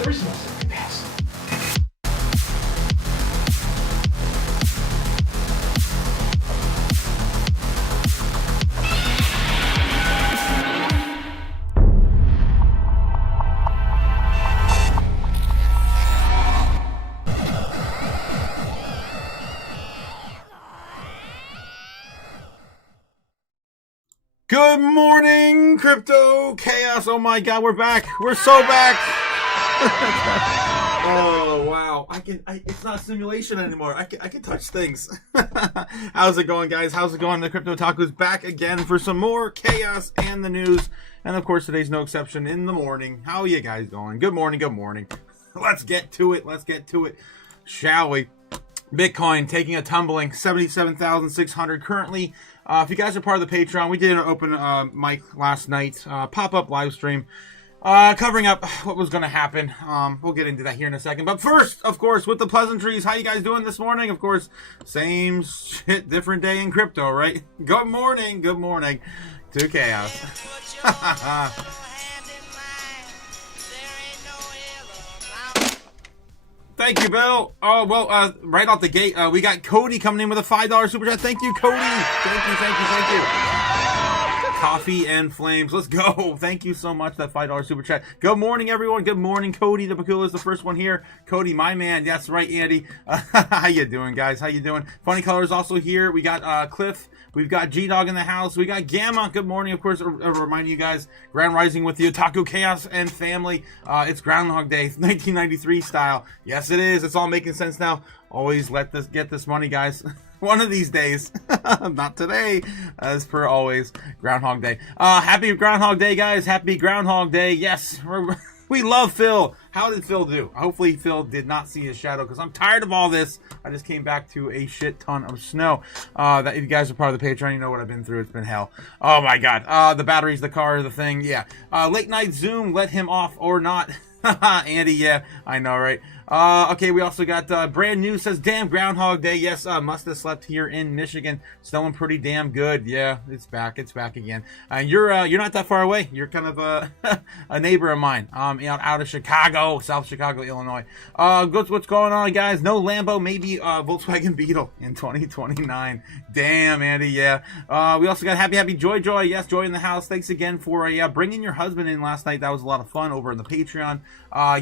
The responsibility pass. Good morning, Crypto Chaos. Oh my God, we're back. We're so back. Oh wow, it's not a simulation anymore. I can touch things. How's it going, guys? How's it going? The Crypto Otaku is back again for some more chaos and the news. And of course, today's no exception in the morning. How are you guys going? Good morning, good morning. Let's get to it. Let's get to it, shall we? Bitcoin taking a tumbling, 77,600 currently. If you guys are part of the Patreon, we did an open mic last night, pop-up live stream, covering up what was going to happen. We'll get into that here in a second. But first, of course, with the pleasantries, how you guys doing this morning? Of course, same shit, different day in crypto, right? Good morning to chaos. Thank you, Bill. Oh, well, right off the gate, we got Cody coming in with a $5 super chat. Thank you, Cody. Thank you. Coffee and flames. Let's go. Thank you so much, that $5 super chat. Good morning, everyone. Good morning, Cody. The Bakula is the first one here. Cody, my man. That's right, Andy. How you doing, guys? How you doing? Funny Colors also here. We got Cliff. We've got G-Dog in the house. We got Gamma. Good morning. Of course, reminding you guys, Grand Rising with the Otaku Chaos and family. It's Groundhog Day, 1993 style. Yes, it is. It's all making sense now. Always get this money, guys. One of these days. Not today. As per always, Groundhog Day. Happy Groundhog Day, guys. Happy Groundhog Day. Yes, we love Phil. How did Phil do? Hopefully Phil did not see his shadow, because I'm tired of all this. I just came back to a shit ton of snow. That if you guys are part of the Patreon, you know what I've been through. It's been hell. Oh my God. The batteries, the car, the thing. Yeah. Late night Zoom. Let him off or not. Andy, yeah, I know, right? Okay, we also got brand new says, damn, Groundhog Day. Yes, must have slept here in Michigan. Snowing pretty damn good. Yeah, it's back again. You're not that far away. You're kind of a neighbor of mine. Out of Chicago, South Chicago, Illinois. What's going on, guys? No Lambo, maybe Volkswagen Beetle in 2029. Damn, Andy, yeah. We also got happy Joy. Yes, Joy in the house. Thanks again for bringing your husband in last night. That was a lot of fun over in the Patreon.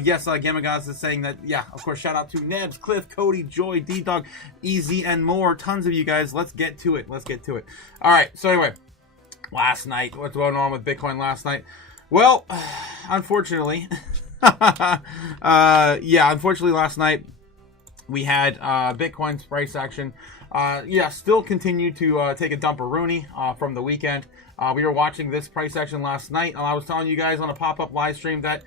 Yes, Gamma Gods is saying that, yeah, of course, shout out to Nebs, Cliff, Cody, Joy, D-Dog, Easy, and more. Tons of you guys. Let's get to it. All right, so anyway, last night, what's going on with Bitcoin last night? Well, unfortunately, unfortunately last night, we had Bitcoin's price action, still continue to take a dump-a-rooney from the weekend. We were watching this price action last night, and I was telling you guys on a pop-up live stream that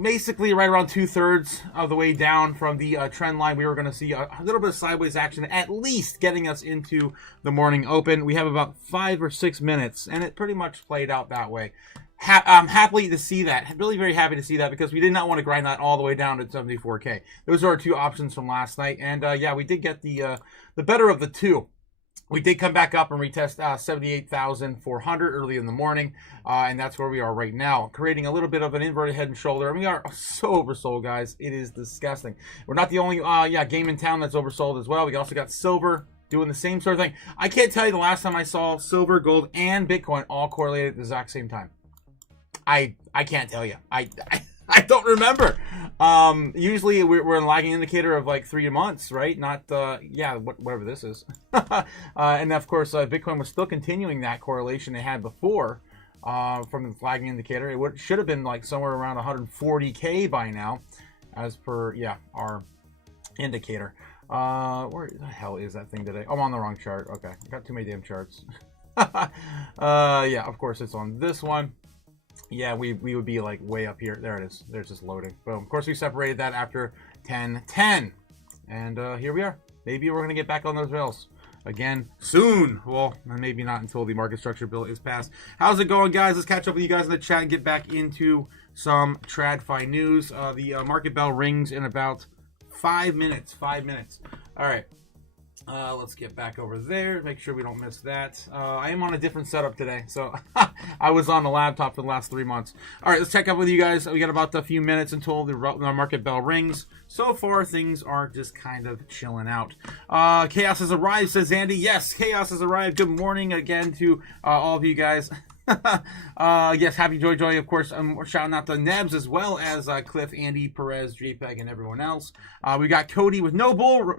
basically right around 2/3 of the way down from the trend line, we were going to see a little bit of sideways action, at least getting us into the morning open. We have about 5 or 6 minutes, and it pretty much played out that way. I'm happy to see that. Really very happy to see that, because we did not want to grind that all the way down to 74K. Those are our two options from last night, and we did get the better of the two. We did come back up and retest 78,400 early in the morning, and that's where we are right now, creating a little bit of an inverted head and shoulder. And we are so oversold, guys. It is disgusting. We're not the only game in town that's oversold as well. We also got silver doing the same sort of thing. I can't tell you the last time I saw silver, gold, and Bitcoin all correlated at the exact same time. I can't tell you. I don't remember. Usually we're in a lagging indicator of like 3 months, right? Not, whatever this is. And of course, Bitcoin was still continuing that correlation they had before from the lagging indicator. It should have been like somewhere around 140K by now, as per, our indicator. Where the hell is that thing today? I'm on the wrong chart. Okay, I got too many damn charts. Of course it's on this one. Yeah, we would be like way up here. There it is. There's just loading. Boom. Of course, we separated that after 10:10. And here we are. Maybe we're going to get back on those rails again soon. Well, maybe not until the market structure bill is passed. How's it going, guys? Let's catch up with you guys in the chat and get back into some TradFi news. The market bell rings in about 5 minutes. 5 minutes. All right. Let's get back over there. Make sure we don't miss that. I am on a different setup today, so I was on the laptop for the last 3 months. All right, let's check up with you guys. We got about a few minutes until the market bell rings. So far, things are just kind of chilling out. Chaos has arrived, says Andy. Yes, Chaos has arrived. Good morning again to all of you guys. Yes, happy Joy, of course. We're shouting out to Nebs as well as Cliff, Andy, Perez, JPEG, and everyone else. We got Cody with no bull rub,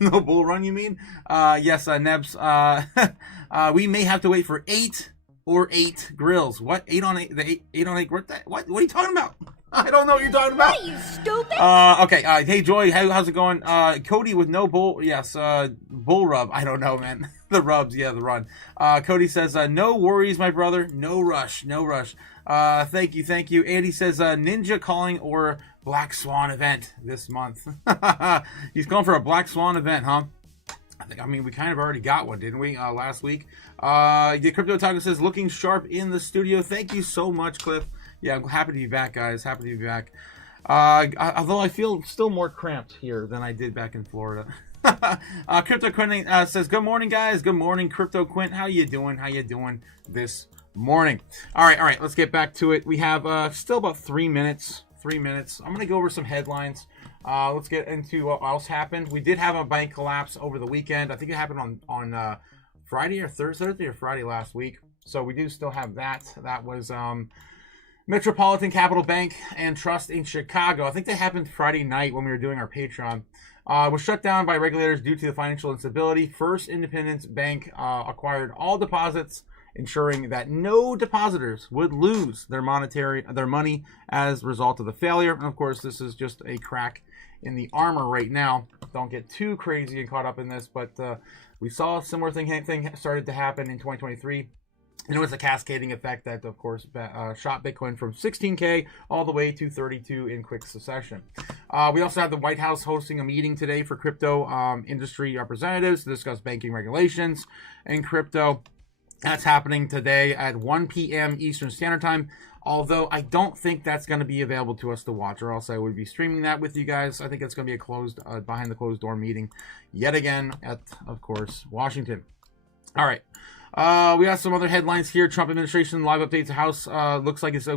no bull run. You mean? Yes, Nebs. We may have to wait for 8 grills. What? 8 on 8? The 8 on 8? What are you talking about? I don't know what you're talking about. What are you, stupid? Okay. Hey, Joy, how's it going? Cody with no bull. Yes, bull rub. I don't know, man. The rubs, yeah, the run. Cody says, no worries, my brother. No rush. Thank you. Andy says, Ninja calling or Black Swan event this month. He's going for a Black Swan event, huh? I mean, we kind of already got one, didn't we, last week? The Crypto Otaku says, looking sharp in the studio. Thank you so much, Cliff. Yeah, I'm happy to be back, guys. Happy to be back. Although I feel still more cramped here than I did back in Florida. Crypto Quint says, good morning, guys. Good morning, Crypto Quint. How you doing? This morning? All right. Let's get back to it. We have still about 3 minutes. I'm going to go over some headlines. Let's get into what else happened. We did have a bank collapse over the weekend. I think it happened on Friday or Thursday or Friday last week. So we do still have that. That was Metropolitan Capital Bank and Trust in Chicago. I think that happened Friday night when we were doing our Patreon. Was shut down by regulators due to the financial instability. First Independence Bank acquired all deposits, ensuring that no depositors would lose their money as a result of the failure. And of course, this is just a crack in the armor right now. Don't get too crazy and caught up in this, but we saw a similar thing started to happen in 2023. And it was a cascading effect that, of course, shot Bitcoin from 16K all the way to 32 in quick succession. We also have the White House hosting a meeting today for crypto industry representatives to discuss banking regulations and crypto. That's happening today at 1 p.m. Eastern Standard Time, although I don't think that's going to be available to us to watch, or else I would be streaming that with you guys. I think it's going to be a closed, behind the closed door meeting yet again at, of course, Washington. All right. We got some other headlines here. Trump administration live updates. The House looks like it's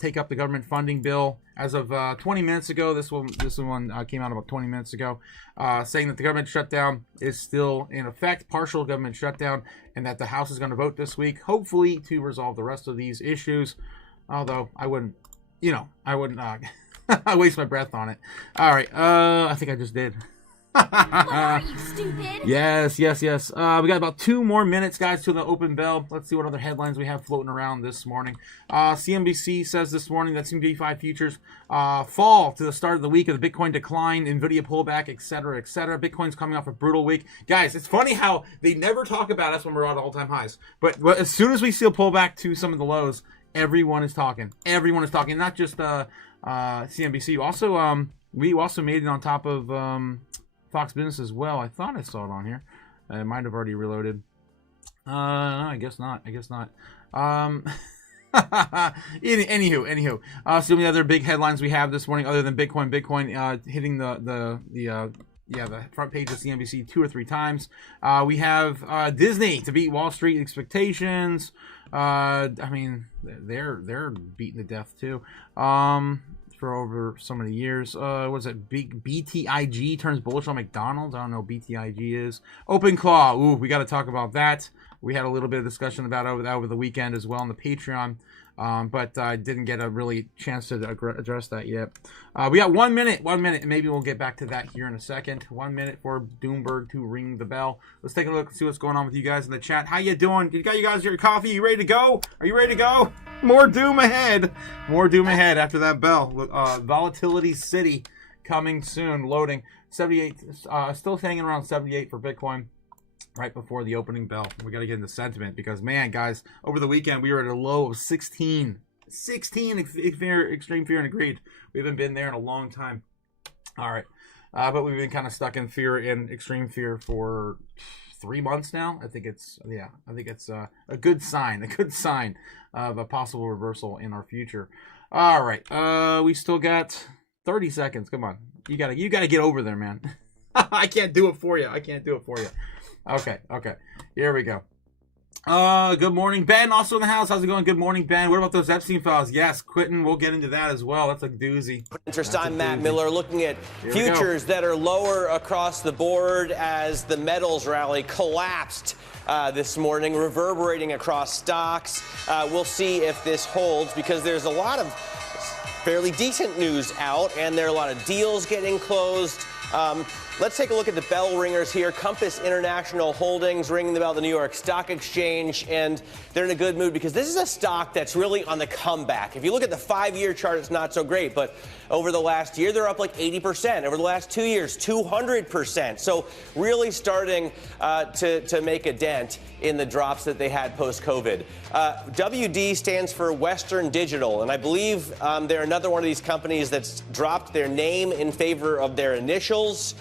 take up the government funding bill as of 20 minutes ago. This one came out about 20 minutes ago, saying that the government shutdown is still in effect, partial government shutdown, and that the House is going to vote this week, hopefully to resolve the rest of these issues. Although I wouldn't waste my breath on it. All right, I think I just did. What are you, stupid? Yes. We got about 2 more minutes, guys, to the open bell. Let's see what other headlines we have floating around this morning. CNBC says this morning that CMB5 futures fall to the start of the week of the Bitcoin decline, Nvidia pullback, etc. Bitcoin's coming off a brutal week. Guys, it's funny how they never talk about us when we're at all-time highs. But as soon as we see a pullback to some of the lows, everyone is talking. Not just CNBC. Also, we also made it on top of Fox Business as well. I thought I saw it on here. I might have already reloaded. I guess not. Anywho. So many other big headlines we have this morning, other than Bitcoin hitting the front page of CNBC 2 or 3 times. We have Disney to beat Wall Street expectations. I mean, they're beaten to death too. For over so many years. Was it BTIG turns bullish on McDonald's? I don't know what BTIG is. OpenClaw. Ooh, we got to talk about that. We had a little bit of discussion about over the weekend as well on the Patreon. But I didn't get a really chance to address that yet. We got 1 minute. Maybe we'll get back to that here in a second. 1 minute for Doomberg to ring the bell. Let's take a look and see what's going on with you guys in the chat. How you doing? You guys your coffee? You ready to go? Are you ready to go? More doom ahead after that bell. Volatility City coming soon. Loading. 78. Still hanging around 78 for Bitcoin. Right before the opening bell. We got to get into sentiment because, man, guys, over the weekend we were at a low of 16 extreme fear and greed. We haven't been there in a long time. All right, but we've been kind of stuck in fear and extreme fear for 3 months now. I think it's a good sign of a possible reversal in our future. All right, we still got 30 seconds. Come on, you gotta get over there, man. I can't do it for you. Okay. Here we go. Good morning, Ben. Also in the house. How's it going? Good morning, Ben. What about those Epstein files? Yes, Quentin. We'll get into that as well. That's a doozy. Interest. I'm Matt Miller, looking at futures that are lower across the board as the metals rally collapsed this morning, reverberating across stocks. We'll see if this holds because there's a lot of fairly decent news out, and there are a lot of deals getting closed. Let's take a look at the bell ringers here. Compass International Holdings ringing the bell at the New York Stock Exchange, and they're in a good mood because this is a stock that's really on the comeback. If you look at the 5-year chart, it's not so great, but over the last year, they're up like 80%. Over the last 2 years, 200%. So really starting to make a dent in the drops that they had post-COVID. WD stands for Western Digital, and I believe they're another one of these companies that's dropped their name in favor of their initials.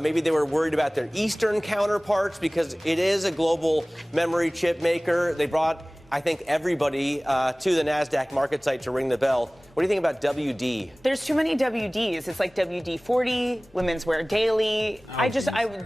Maybe they were worried about their Eastern counterparts because it is a global memory chip maker. They brought, I think, everybody to the NASDAQ market site to ring the bell. What do you think about WD? There's too many WDs. It's like WD-40, Women's Wear Daily.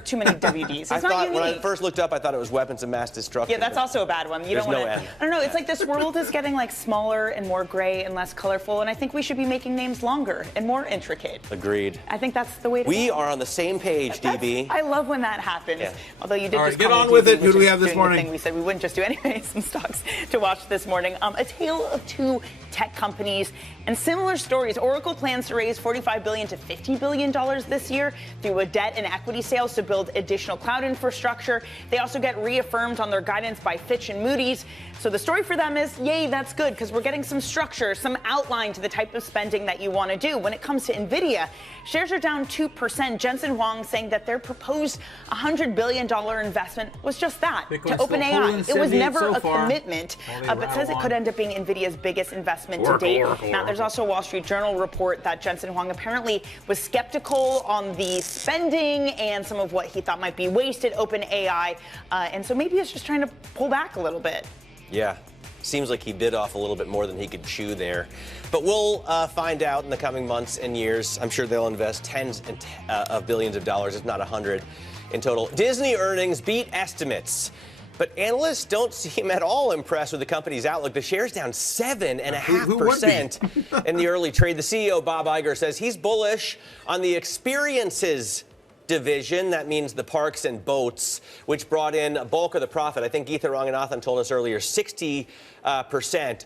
Too many WDs. It's not unique. When I first looked up, I thought it was weapons of mass destruction. Yeah, that's also a bad one. You don't want to. I don't know. It's like this world is getting like smaller and more gray and less colorful, and I think we should be making names longer and more intricate. Agreed. I think that's the way to We go. are on the same page, DB. I love when that happens. Yeah. Although you did All right, just get comment, on with DB, it. Who do we have this morning? The thing we said we wouldn't just do anyway. Some stocks to watch this morning. A tale of two tech companies and similar stories. Oracle plans to raise $45 billion to $50 billion this year through a debt and equity sales to build additional cloud infrastructure. They also get reaffirmed on their guidance by Fitch and Moody's. So the story for them is, yay, that's good, because we're getting some structure, some outline to the type of spending that you want to do. When it comes to NVIDIA, shares are down 2%. Jensen Huang saying that their proposed $100 billion investment was just that, Bitcoin's to OpenAI. It was never a commitment, but says it could end up being NVIDIA's biggest investment to date. Now, there's also a Wall Street Journal report that Jensen Huang apparently was skeptical on the spending and some of what he thought might be wasted OpenAI, and so maybe it's just trying to pull back a little bit. Yeah. Seems like he bit off a little bit more than he could chew there. But we'll find out in the coming months and years. I'm sure they'll invest tens of billions of dollars, if not 100 in total. Disney earnings beat estimates. But analysts don't seem at all impressed with the company's outlook. The share's down 7.5% in the early trade. The CEO, Bob Iger, says he's bullish on the experiences division. That means the parks and boats, which brought in a bulk of the profit. I think Geetha Ranganathan told us earlier 60%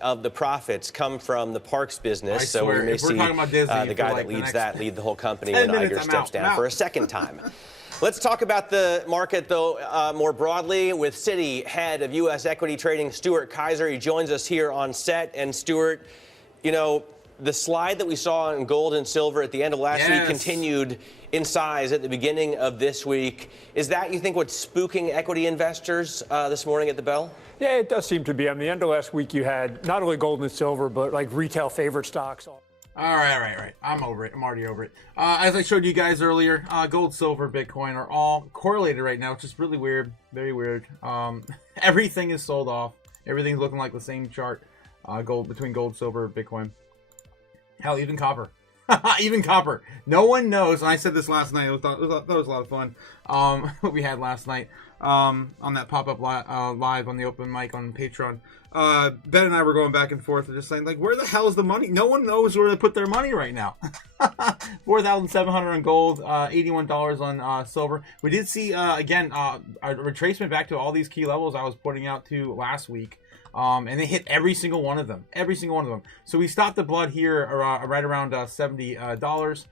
of the profits come from the parks business. So we may see the guy that leads that lead the whole company when Iger steps down for a second time. Let's talk about the market, though, more broadly with Citi head of U.S. equity trading, Stuart Kaiser. He joins us here on set. And Stuart, you know, the slide that we saw in gold and silver at the end of last week continued in size at the beginning of this week. Is that, you think, what's spooking equity investors this morning at the bell? Yeah, it does seem to be. I mean, the end of last week, you had not only gold and silver, but like retail favorite stocks. All right. I'm over it. I'm already over it. As I showed you guys earlier, gold, silver, Bitcoin are all correlated right now, which is really weird. Very weird. Everything is sold off. Everything's looking like the same chart. Between gold, silver, Bitcoin. Hell, even copper. Even copper. No one knows. And I said this last night. That was a lot of fun. What we had last night on that pop-up live on the open mic on Patreon. Ben and I were going back and forth and just saying, like, where the hell is the money? No one knows where to put their money right now. 4,700 on gold, $81 on silver. We did see, again, a retracement back to all these key levels I was pointing out to last week. And they hit every single one of them. So we stopped the blood here right around $70.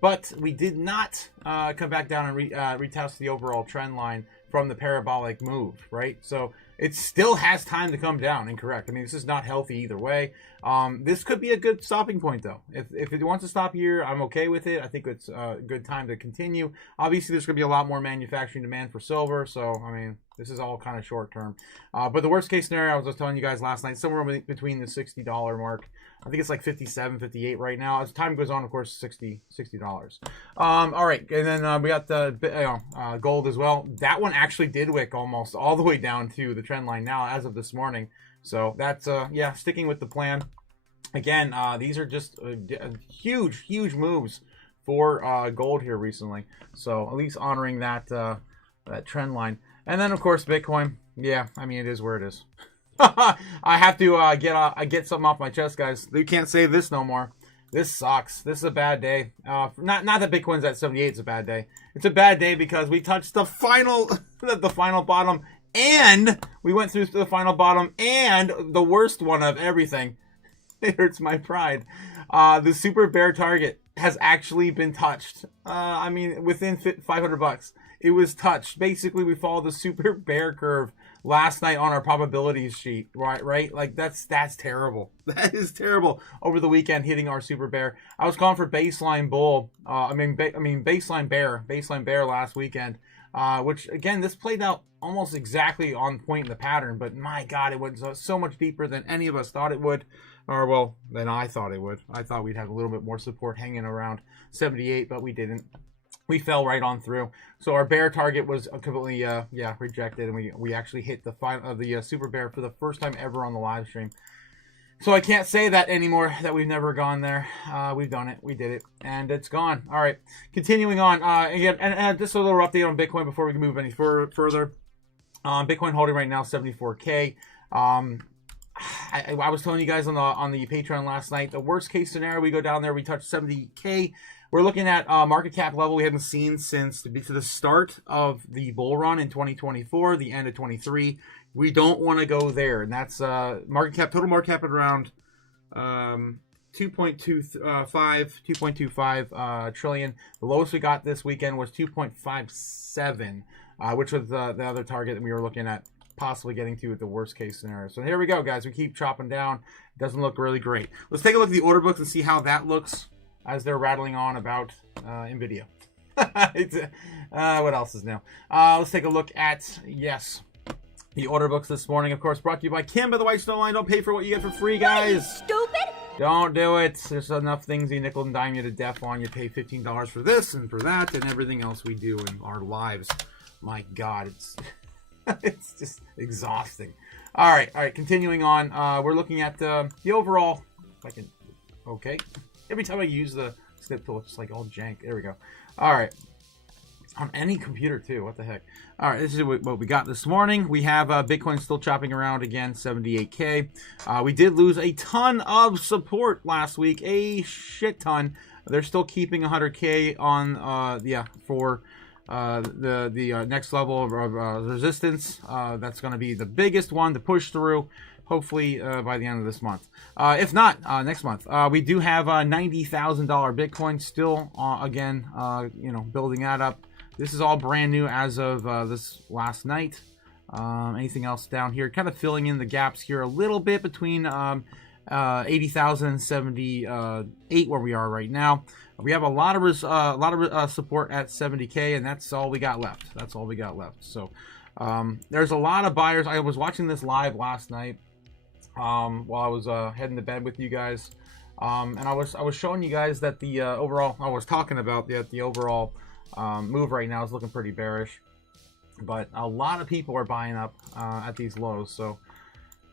But we did not come back down and retest the overall trend line from the parabolic move, right? So it still has time to come down and correct. I mean, this is not healthy either way. This could be a good stopping point, though. If it wants to stop here, I'm okay with it. I think it's a good time to continue. Obviously, there's going to be a lot more manufacturing demand for silver. So, I mean, this is all kind of short term. But the worst case scenario, I was just telling you guys last night, somewhere between the $60 mark. I think it's like 57, 58 right now. As time goes on, of course, $60. All right, and then we got the gold as well. That one actually did wick almost all the way down to the trend line now as of this morning. So that's sticking with the plan. Again, these are just huge moves for gold here recently. So at least honoring that that trend line. And then of course Bitcoin. Yeah, I mean it is where it is. I have to get something off my chest, guys. You can't say this no more. This sucks. This is a bad day. Not that Bitcoin's at 78. It's a bad day. It's a bad day because we touched the final the final bottom, and we went through the final bottom, and the worst one of everything. It hurts my pride. The super bear target has actually been touched. I mean, within $500, it was touched. Basically, we followed the super bear curve last night on our probabilities sheet, right? Like that's terrible. That is terrible. Over the weekend, hitting our super bear. I was calling for baseline bull. Baseline bear last weekend. Which again, this played out almost exactly on point in the pattern. But my God, it went so much deeper than any of us thought it would. Or well, than I thought it would. I thought we'd have a little bit more support hanging around 78, but we didn't. We fell right on through. So our bear target was completely rejected, and we actually hit the final the super bear for the first time ever on the live stream. So I can't say that anymore, that we've never gone there. We've done it. We did it, and it's gone. All right, continuing on. Again, and just a little update on Bitcoin before we can move any further. Bitcoin holding right now 74K. I was telling you guys on the Patreon last night, the worst case scenario, we go down there, we touch 70K. We're looking at market cap level we haven't seen since to the start of the bull run in 2024, the end of 23. We don't want to go there, and that's total market cap at around 2.25 trillion. The lowest we got this weekend was 2.57, which was the other target that we were looking at possibly getting to at the worst case scenario. So here we go, guys. We keep chopping down. It doesn't look really great. Let's take a look at the order books and see how that looks as they're rattling on about NVIDIA. What else is new? Let's take a look at, the order books this morning. Of course, brought to you by Kim by the White Stone Line. Don't pay for what you get for free, guys. Stupid! Don't do it. There's enough things you nickel and dime you to death on. You pay $15 for this and for that and everything else we do in our lives. My God, it's it's just exhausting. All right. Continuing on, we're looking at the overall. If I can, okay. Every time I use the snip tool, it's just like all jank. There we go. All right. On any computer too. What the heck? All right. This is what we got this morning. We have Bitcoin still chopping around again, 78K. We did lose a ton of support last week, a shit ton. They're still keeping 100K on for the next level of resistance. That's going to be the biggest one to push through, hopefully by the end of this month. If not, next month. We do have $90,000 Bitcoin still, again, building that up. This is all brand new as of this last night. Anything else down here? Kind of filling in the gaps here a little bit between 80,000 and 78 where we are right now. We have a lot of support at 70K, and that's all we got left. So there's a lot of buyers. I was watching this live last night while I was heading to bed with you guys, and I was showing you guys that the overall. I was talking about the overall move right now is looking pretty bearish, but a lot of people are buying up at these lows. So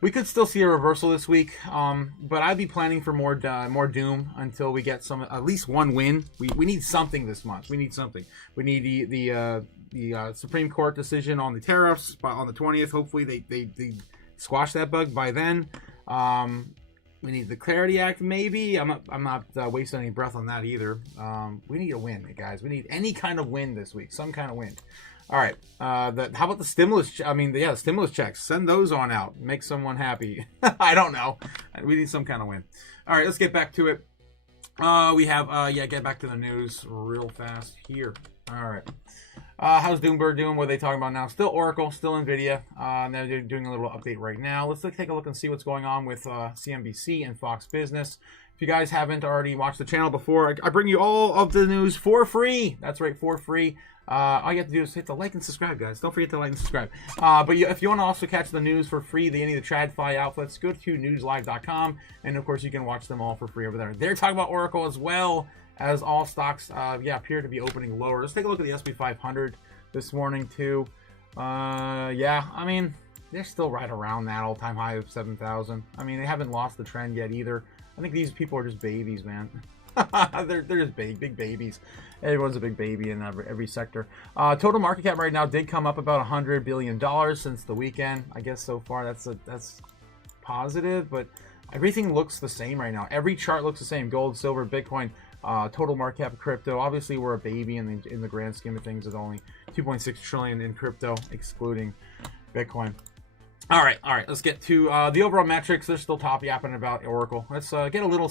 we could still see a reversal this week, but I'd be planning for more doom until we get at least one win. We need something this month. We need something. We need the Supreme Court decision on the tariffs on the 20th. Hopefully they squash that bug by then. We need the Clarity Act, maybe. I'm not wasting any breath on that either. We need a win, guys. We need any kind of win this week. Some kind of win. All right. How about the stimulus? The stimulus checks. Send those on out. Make someone happy. I don't know. We need some kind of win. All right. Let's get back to it. We have get back to the news real fast here. All right. How's Doombird doing? What are they talking about now? Still Oracle, still NVIDIA. They're doing a little update right now. Let's take a look and see what's going on with CNBC and Fox Business. If you guys haven't already watched the channel before, I bring you all of the news for free. That's right, for free. All you have to do is hit the like and subscribe, guys. Don't forget to like and subscribe. But if you want to also catch the news for free, any of the TradFi outlets, go to newslive.com. And, of course, you can watch them all for free over there. They're talking about Oracle as well as all stocks, appear to be opening lower. Let's take a look at the S&P 500 this morning, too. They're still right around that all-time high of 7,000. They haven't lost the trend yet either. I think these people are just babies, man. they're just big babies. Everyone's a big baby in every sector. Total market cap right now did come up about $100 billion since the weekend. I guess so far that's positive, but everything looks the same right now. Every chart looks the same. Gold, silver, Bitcoin, total market cap of crypto. Obviously, we're a baby in the grand scheme of things. It's only 2.6 trillion in crypto, excluding Bitcoin. All right. Let's get to the overall metrics. They're still top yapping about Oracle. Let's get a little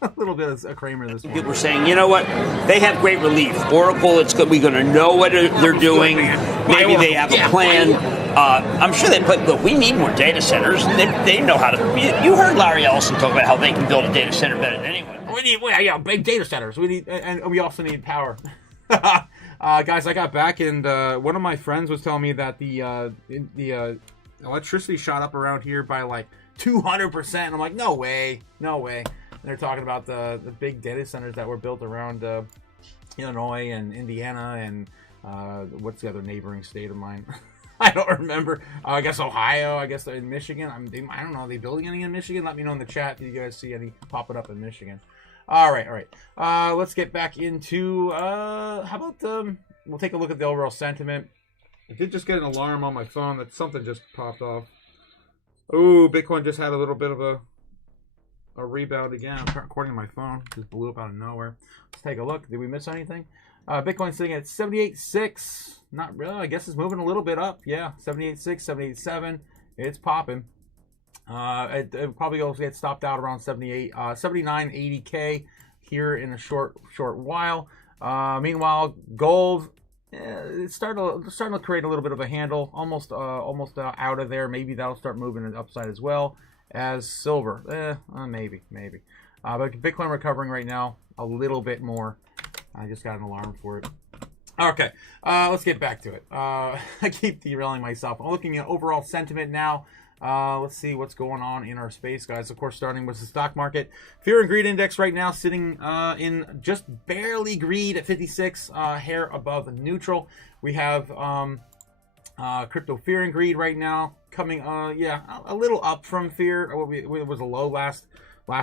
a little bit of a Kramer this morning. People are saying, you know what? They have great relief. Oracle, we're going to know what they're doing. Maybe they have a plan. I'm sure but we need more data centers. They know how to. You heard Larry Ellison talk about how they can build a data center better than anyone. We need big data centers. And we also need power. Guys, I got back and one of my friends was telling me that the electricity shot up around here by like 200%. And I'm like, no way. And they're talking about the big data centers that were built around Illinois and Indiana and what's the other neighboring state of mine? I don't remember. I guess Ohio. I guess they're in Michigan. I don't know. Are they building any in Michigan? Let me know in the chat if you guys see any popping up in Michigan. All right. Let's get back into how about we'll take a look at the overall sentiment. I did just get an alarm on my phone that something just popped off. Oh, Bitcoin just had a little bit of a rebound again, according to my phone. Just blew up out of nowhere. Let's take a look. Did we miss anything? Bitcoin sitting at 78.6. Not really. I guess it's moving a little bit up. Yeah, 78.6, 78.7. It's popping. It probably also get stopped out around 79.80K here in a short while. Meanwhile, gold it's starting to create a little bit of a handle, almost out of there. Maybe that'll start moving it upside as well as silver. Maybe. But Bitcoin recovering right now a little bit more. I just got an alarm for it. Okay, let's get back to it. I keep derailing myself. I'm looking at overall sentiment now. Let's see what's going on in our space, guys. Of course, starting with the stock market. Fear and greed index right now sitting in just barely greed at 56, hair above neutral. We have crypto fear and greed right now coming, a little up from fear. It was a low last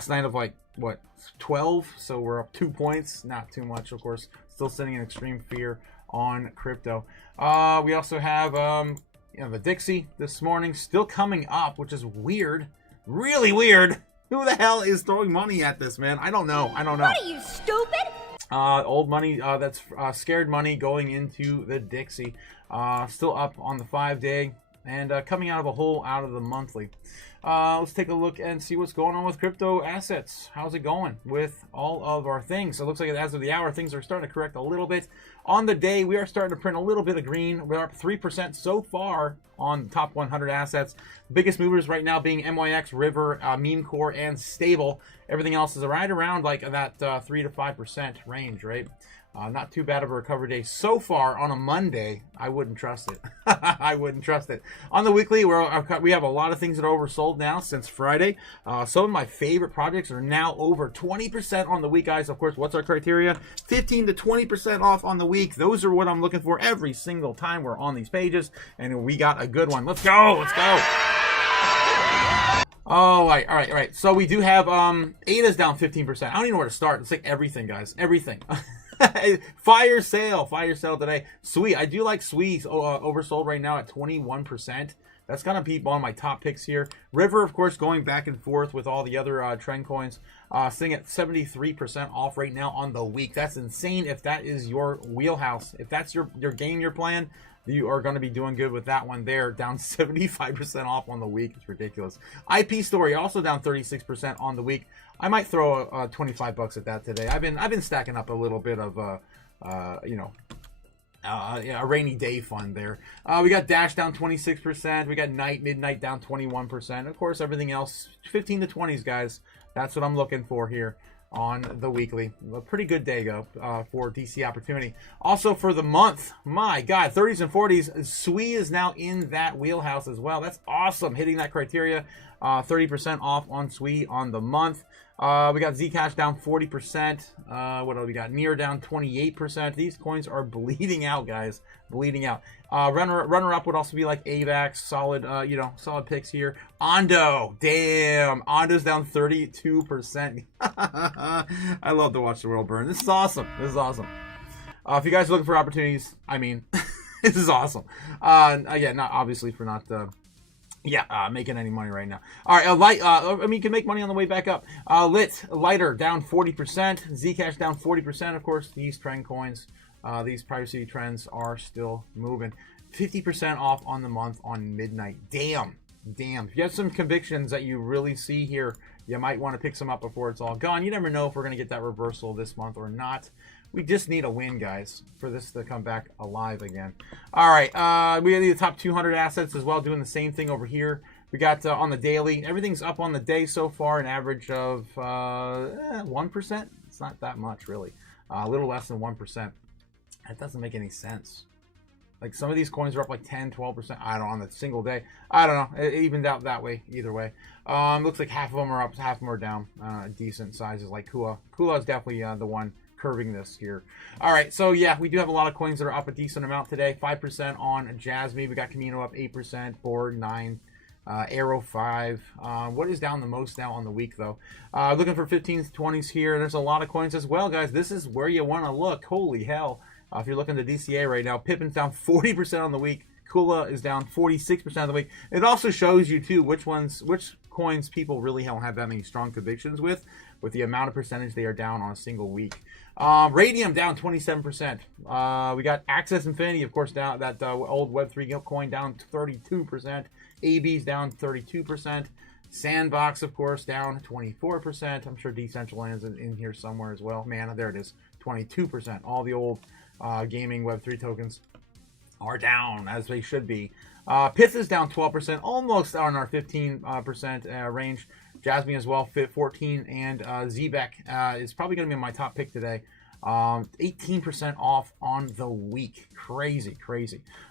night of like, what, 12? So we're up 2 points. Not too much, of course. Still sitting in extreme fear on crypto. We also have the Dixie this morning still coming up, which is weird. Really weird. Who the hell is throwing money at this, man? I don't know. What are you, stupid? Old money, that's scared money going into the Dixie. Still up on the 5-day and coming out of a hole out of the monthly. Let's take a look and see what's going on with crypto assets. How's it going with all of our things? So it looks like as of the hour, things are starting to correct a little bit. On the day, we are starting to print a little bit of green. We're up 3% so far on the top 100 assets. Biggest movers right now being MYX, River, Meme Core, and Stable. Everything else is right around like that 3 to 5% range, right? Not too bad of a recovery day so far on a Monday. I wouldn't trust it. I wouldn't trust it. On the weekly, we have a lot of things that are oversold now since Friday. Some of my favorite projects are now over 20% on the week, guys. Of course, what's our criteria? 15 to 20% off on the week. Those are what I'm looking for every single time we're on these pages. And we got a good one. Let's go. All right. So we do have ADA's down 15%. I don't even know where to start. It's like everything, guys. Everything. Fire sale today. Sui, I do like Sui oversold right now at 21%. That's gonna be one of my top picks here. River, of course, going back and forth with all the other trend coins, sitting at 73% off right now on the week. That's insane. If that is your wheelhouse, if that's your game you're playing, you are going to be doing good with that one there. Down 75% off on the week. It's ridiculous. IP Story also down 36% on the week. I might throw $25 at that today. I've been stacking up a little bit of a rainy day fund there. We got Dash down 26%. We got Midnight down 21%. Of course, everything else 15 to 20s, guys. That's what I'm looking for here on the weekly. A pretty good day for DC Opportunity. Also for the month, my God, 30s and 40s. Sui is now in that wheelhouse as well. That's awesome, hitting that criteria. 30% off on Sui on the month. We got Zcash down 40%. What else we got? Near down 28%. These coins are bleeding out, guys. Bleeding out. Runner up would also be like AVAX. Solid, solid picks here. Ondo. Damn. Ondo's down 32%. I love to watch the world burn. This is awesome. This is awesome. If you guys are looking for opportunities, I mean, this is awesome. Again, not obviously for not... making any money right now. All right, you can make money on the way back up. Lighter down 40%. Zcash down 40%. Of course, these trend coins, these privacy trends are still moving. 50% off on the month on midnight. Damn. If you have some convictions that you really see here, you might want to pick some up before it's all gone. You never know if we're going to get that reversal this month or not. We just need a win, guys, for this to come back alive again. All right, we have the top 200 assets as well, doing the same thing over here. We got on the daily. Everything's up on the day so far, an average of 1%. It's not that much, really. A little less than 1%. That doesn't make any sense. Like, some of these coins are up like 10, 12%. I don't know, on the single day. I don't know. It evened out that way, either way. Looks like half of them are up, half of them are down. Decent sizes like Kua. Kua is definitely the one curving this here. All right, so yeah, we do have a lot of coins that are up a decent amount today. 5% on Jasmine. We got Camino up 8%, Borg 9%, Arrow 5%. What is down the most now on the week, though? Looking for 15s, 20s here. There's a lot of coins as well, guys. This is where you want to look. Holy hell. If you're looking at the DCA right now, Pippin's down 40% on the week. Kula is down 46% of the week. It also shows you, too, which coins people really don't have that many strong convictions with the amount of percentage they are down on a single week. Radium down 27%. We got Access Infinity, of course, down that old Web3 coin down 32%. AB's down 32%. Sandbox, of course, down 24%. I'm sure decentralized is in here somewhere as well. Man, there it is, 22%. All the old gaming Web3 tokens are down, as they should be. Pith is down 12%, almost on our 15% range. Jasmine as well, 14, and Zbeck is probably going to be my top pick today. 18% off on the week. Crazy.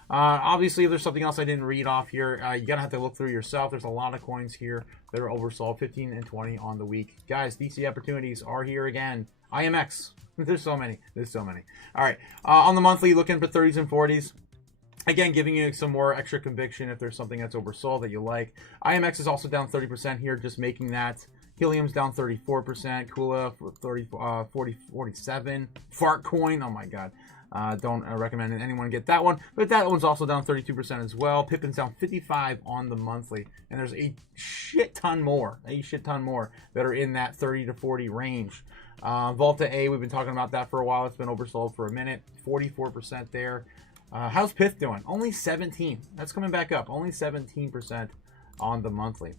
Obviously, if there's something else I didn't read off here, you're going to have to look through yourself. There's a lot of coins here that are oversold, 15 and 20 on the week. Guys, DC opportunities are here again. IMX, there's so many. All right, on the monthly, looking for 30s and 40s. Again, giving you some more extra conviction if there's something that's oversold that you like. IMX is also down 30% here, just making that. Helium's down 34%. Kula 47. Fartcoin, oh my god. Don't recommend anyone get that one. But that one's also down 32% as well. Pippin's down 55 on the monthly. And there's a shit ton more that are in that 30 to 40 range. Volta A, we've been talking about that for a while. It's been oversold for a minute. 44% there. How's Pith doing? Only 17. That's coming back up. Only 17% on the monthly.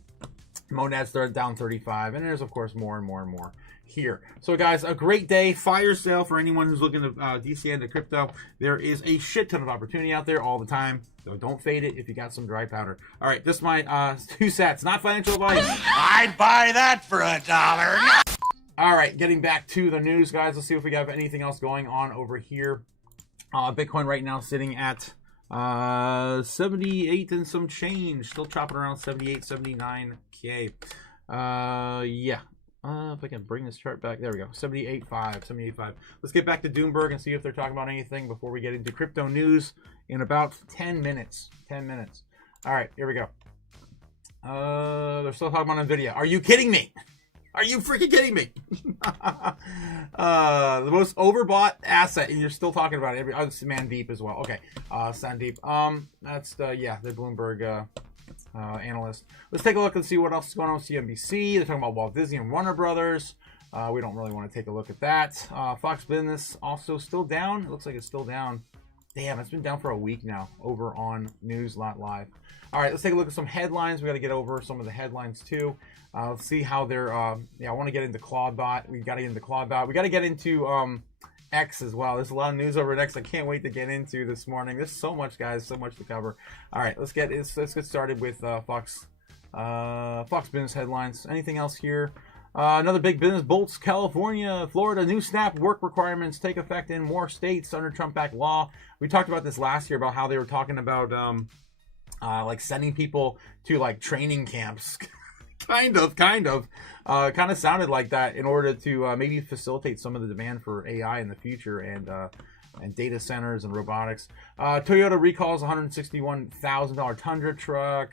Monads are down 35. And there's, of course, more and more here. So, guys, a great day. Fire sale for anyone who's looking to DC into crypto. There is a shit ton of opportunity out there all the time. So don't fade it if you got some dry powder. All right, this is my 2 cents. Not financial advice. I'd buy that for $1. All right, getting back to the news, guys. Let's see if we have anything else going on over here. Bitcoin right now sitting at 78 and some change. Still chopping around 78, 79K. If I can bring this chart back. There we go. 78.5. Let's get back to Doomberg and see if they're talking about anything before we get into crypto news in about 10 minutes. All right, here we go. They're still talking about NVIDIA. Are you kidding me? Are you freaking kidding me? The most overbought asset, and you're still talking about it. It's Mandeep as well. Okay, Sandeep. That's the Bloomberg analyst. Let's take a look and see what else is going on with CNBC. They're talking about Walt Disney and Warner Brothers. We don't really want to take a look at that. Fox Business also still down. It looks like it's still down. Damn, it's been down for a week now over on News.Live. All right, let's take a look at some headlines. We got to get over some of the headlines too. Let's see how they're. I want to get into Claudebot. We got to get into Claudebot. We got to get into X as well. There's a lot of news over at X I can't wait to get into this morning. There's so much, guys, so much to cover. All right, let's get started with Fox Business headlines. Anything else here? Another big business bolts. California, Florida, new SNAP work requirements take effect in more states under Trump-backed law. We talked about this last year about how they were talking about like sending people to like training camps. Kind of sounded like that in order to maybe facilitate some of the demand for AI in the future and data centers and robotics. Toyota recalls $161,000 Tundra truck.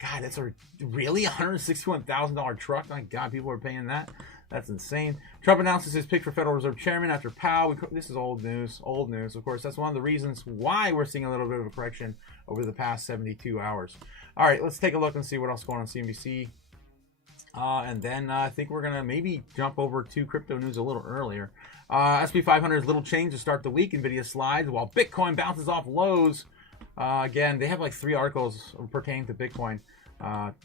God, that's a really $161,000 truck. My God, people are paying that. That's insane. Trump announces his pick for Federal Reserve Chairman after Powell. This is old news. Old news, of course. That's one of the reasons why we're seeing a little bit of a correction over the past 72 hours. All right, let's take a look and see what else is going on CNBC. And then I think we're going to maybe jump over to crypto news a little earlier. SP 500 is little change to start the week. NVIDIA slides while Bitcoin bounces off lows. Again, they have like 3 articles pertaining to Bitcoin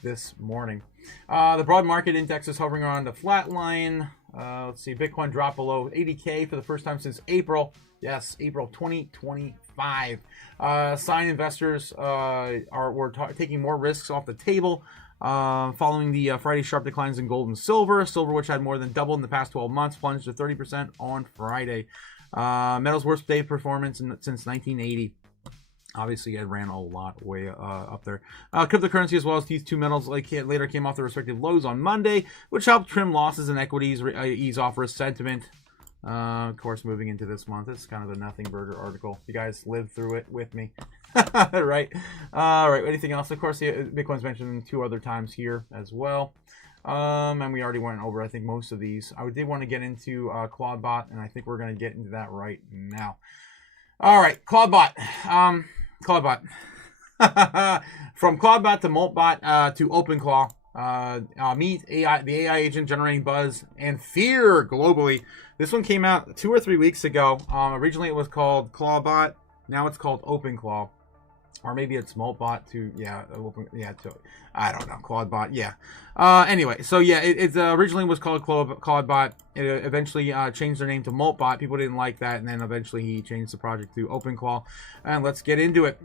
this morning. The broad market index is hovering around the flat line. Let's see, Bitcoin dropped below 80K for the first time since April. Yes, April 2025. Sign investors were taking more risks off the table following the Friday sharp declines in gold and silver. Silver, which had more than doubled in the past 12 months, plunged to 30% on Friday. Metals' worst day performance since 1980. Obviously, it ran a lot way up there. Cryptocurrency, as well as these two metals, later came off their respective lows on Monday, which helped trim losses in equities, ease off risk sentiment. Of course, moving into this month, it's kind of a nothing burger article. You guys lived through it with me, right? All right. Anything else? Of course, Bitcoin's mentioned 2 other times here as well. And we already went over, I think, most of these. I did want to get into Claudebot, and I think we're going to get into that right now. All right, Claudebot. Claudebot. From Claudebot to Moltbot to OpenClaw. Meet AI, the AI agent generating buzz and fear globally. This one came out 2 or 3 weeks ago. Originally it was called Clawbot. Now it's called OpenClaw. Or maybe it's Moltbot to, I don't know, Claudebot, yeah. Anyway, so yeah, it originally was called Claudebot. It eventually changed their name to Moltbot. People didn't like that, and then eventually he changed the project to OpenClaw. And let's get into it.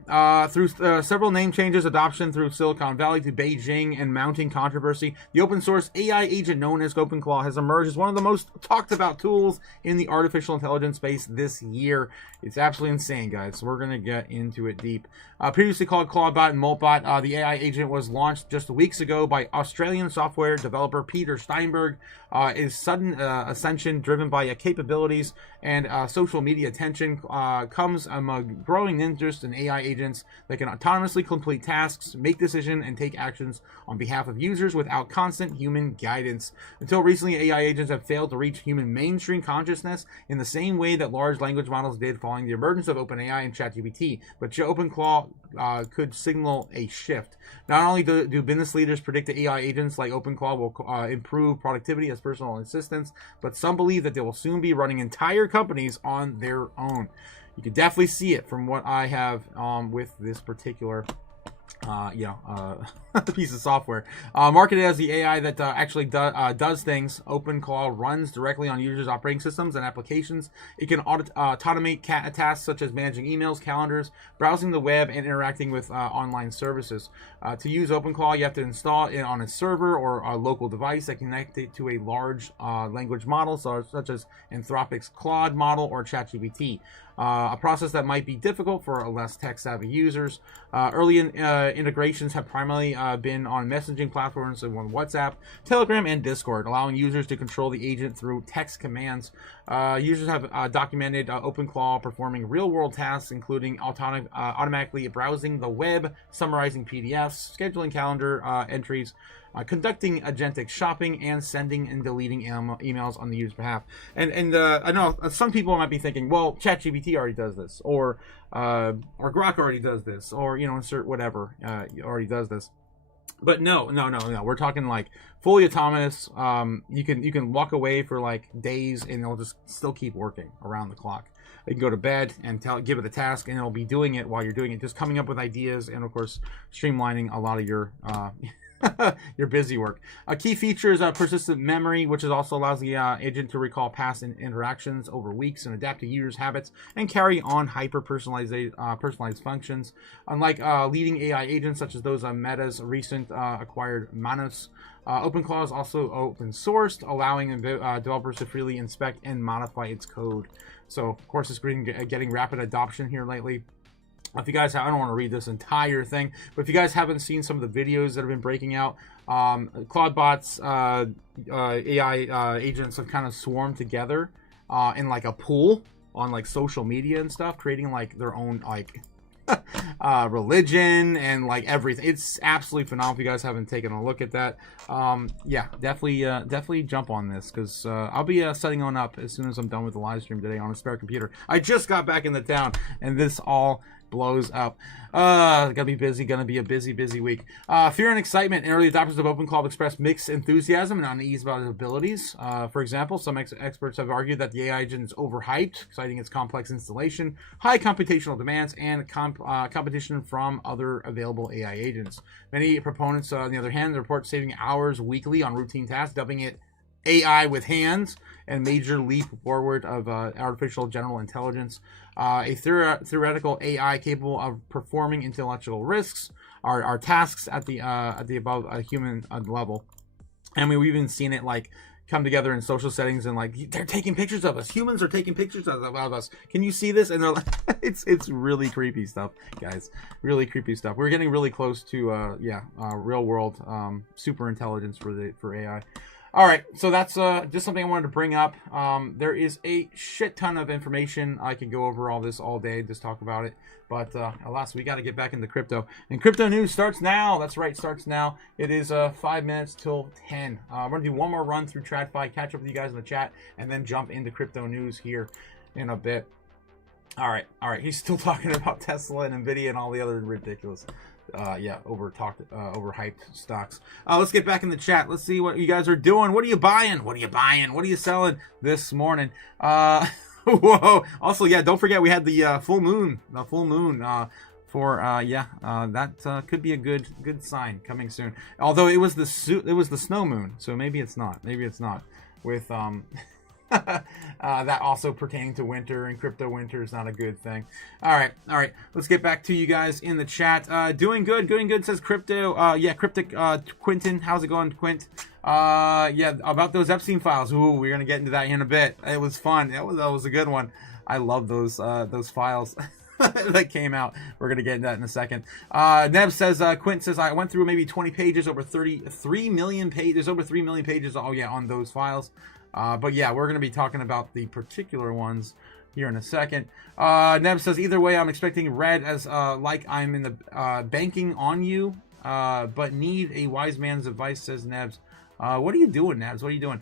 Through several name changes, adoption through Silicon Valley to Beijing, and mounting controversy, the open source AI agent known as OpenClaw has emerged as one of the most talked about tools in the artificial intelligence space this year. It's absolutely insane, guys. So we're going to get into it deep. Previously called Clawbot and Moltbot, the AI agent was launched just weeks ago by Australian software developer Peter Steinberg. His sudden ascension, driven by capabilities and social media attention, comes among growing interest in AI agents that can autonomously complete tasks, make decisions, and take actions on behalf of users without constant human guidance. Until recently, AI agents have failed to reach human mainstream consciousness in the same way that large language models did following the emergence of OpenAI and ChatGPT. But OpenClaw could signal a shift. Not only do business leaders predict that AI agents like OpenClaw will improve productivity as personal assistants, but some believe that they will soon be running entire companies on their own. You can definitely see it from what I have with this particular piece of software. Marketed as the AI that actually does things, OpenClaw runs directly on users' operating systems and applications. It can automate tasks such as managing emails, calendars, browsing the web, and interacting with online services. To use OpenClaw, you have to install it on a server or a local device that connects it to a large language model, such as Anthropic's Claude model or ChatGPT. A process that might be difficult for less tech-savvy users. Early integrations have primarily been on messaging platforms like WhatsApp, Telegram, and Discord, allowing users to control the agent through text commands. Users have documented OpenClaw performing real-world tasks, including automatically browsing the web, summarizing PDFs, scheduling calendar entries, conducting agentic shopping, and sending and deleting emails on the user's behalf. And I know some people might be thinking, well, ChatGPT already does this, or Grok already does this, or insert whatever already does this. But no. We're talking like fully autonomous. You can walk away for like days, and it'll just still keep working around the clock. You can go to bed and give it a task, and it'll be doing it while you're doing it, just coming up with ideas, and of course streamlining a lot of your your busy work. A key feature is persistent memory, which also allows the agent to recall past interactions over weeks and adapt to users' habits and carry on personalized functions. Unlike leading AI agents such as those on Meta's recent acquired Manos, OpenClaw is also open sourced, allowing developers to freely inspect and modify its code. So, of course, it's getting rapid adoption here lately. If you guys, I don't want to read this entire thing, but if you guys haven't seen some of the videos that have been breaking out, Claude bots, AI agents have kind of swarmed together in like a pool on like social media and stuff, creating like their own like religion and like everything. It's absolutely phenomenal. If you guys haven't taken a look at that, yeah, definitely jump on this, because I'll be setting one up as soon as I'm done with the live stream today on a spare computer. I just got back into town and this all blows up. Gonna be busy, gonna be a busy week. Fear and excitement. Early adopters of OpenClaw expressed mixed enthusiasm and unease about its abilities. For example, some experts have argued that the AI agent is overhyped, citing its complex installation, high computational demands, and competition from other available AI agents. Many proponents, on the other hand, report saving hours weekly on routine tasks, dubbing it AI with hands, and major leap forward of artificial general intelligence. A theoretical AI capable of performing intellectual risks are tasks at the above a human level. And we've even seen it like come together in social settings, and like they're taking pictures of us. Humans are taking pictures of us. Can you see this? And they're like, it's really creepy stuff, guys. Really creepy stuff. We're getting really close to real world super intelligence for AI. All right, so that's just something I wanted to bring up. There is a shit ton of information. I could go over all this all day, just talk about it. But alas, we got to get back into crypto. And crypto news starts now. That's right, starts now. It is 5 minutes till 10. We're going to do one more run through TradFi, catch up with you guys in the chat, and then jump into crypto news here in a bit. All right. He's still talking about Tesla and Nvidia and all the other ridiculous overhyped stocks. Let's get back in the chat. Let's see what you guys are doing. What are you buying? What are you selling this morning? Whoa. Also, yeah, don't forget we had the full moon. That could be a good sign coming soon. Although it was the snow moon, so maybe it's not. With that also pertaining to winter, and crypto winter is not a good thing. All right. Let's get back to you guys in the chat. Doing good, says crypto. Cryptic Quentin. How's it going, Quint? About those Epstein files. Ooh, we're gonna get into that in a bit. It was fun. That was a good one. I love those files. That came out. We're gonna get into that in a second. Neb says, Quint says, I went through maybe 20 pages, over 33 million pages. There's over 3 million pages. Oh yeah, on those files. But yeah, we're going to be talking about the particular ones here in a second. Neb says, either way, I'm expecting red as like I'm in the banking on you, but need a wise man's advice, says Nebs. What are you doing, Nebs? What are you doing?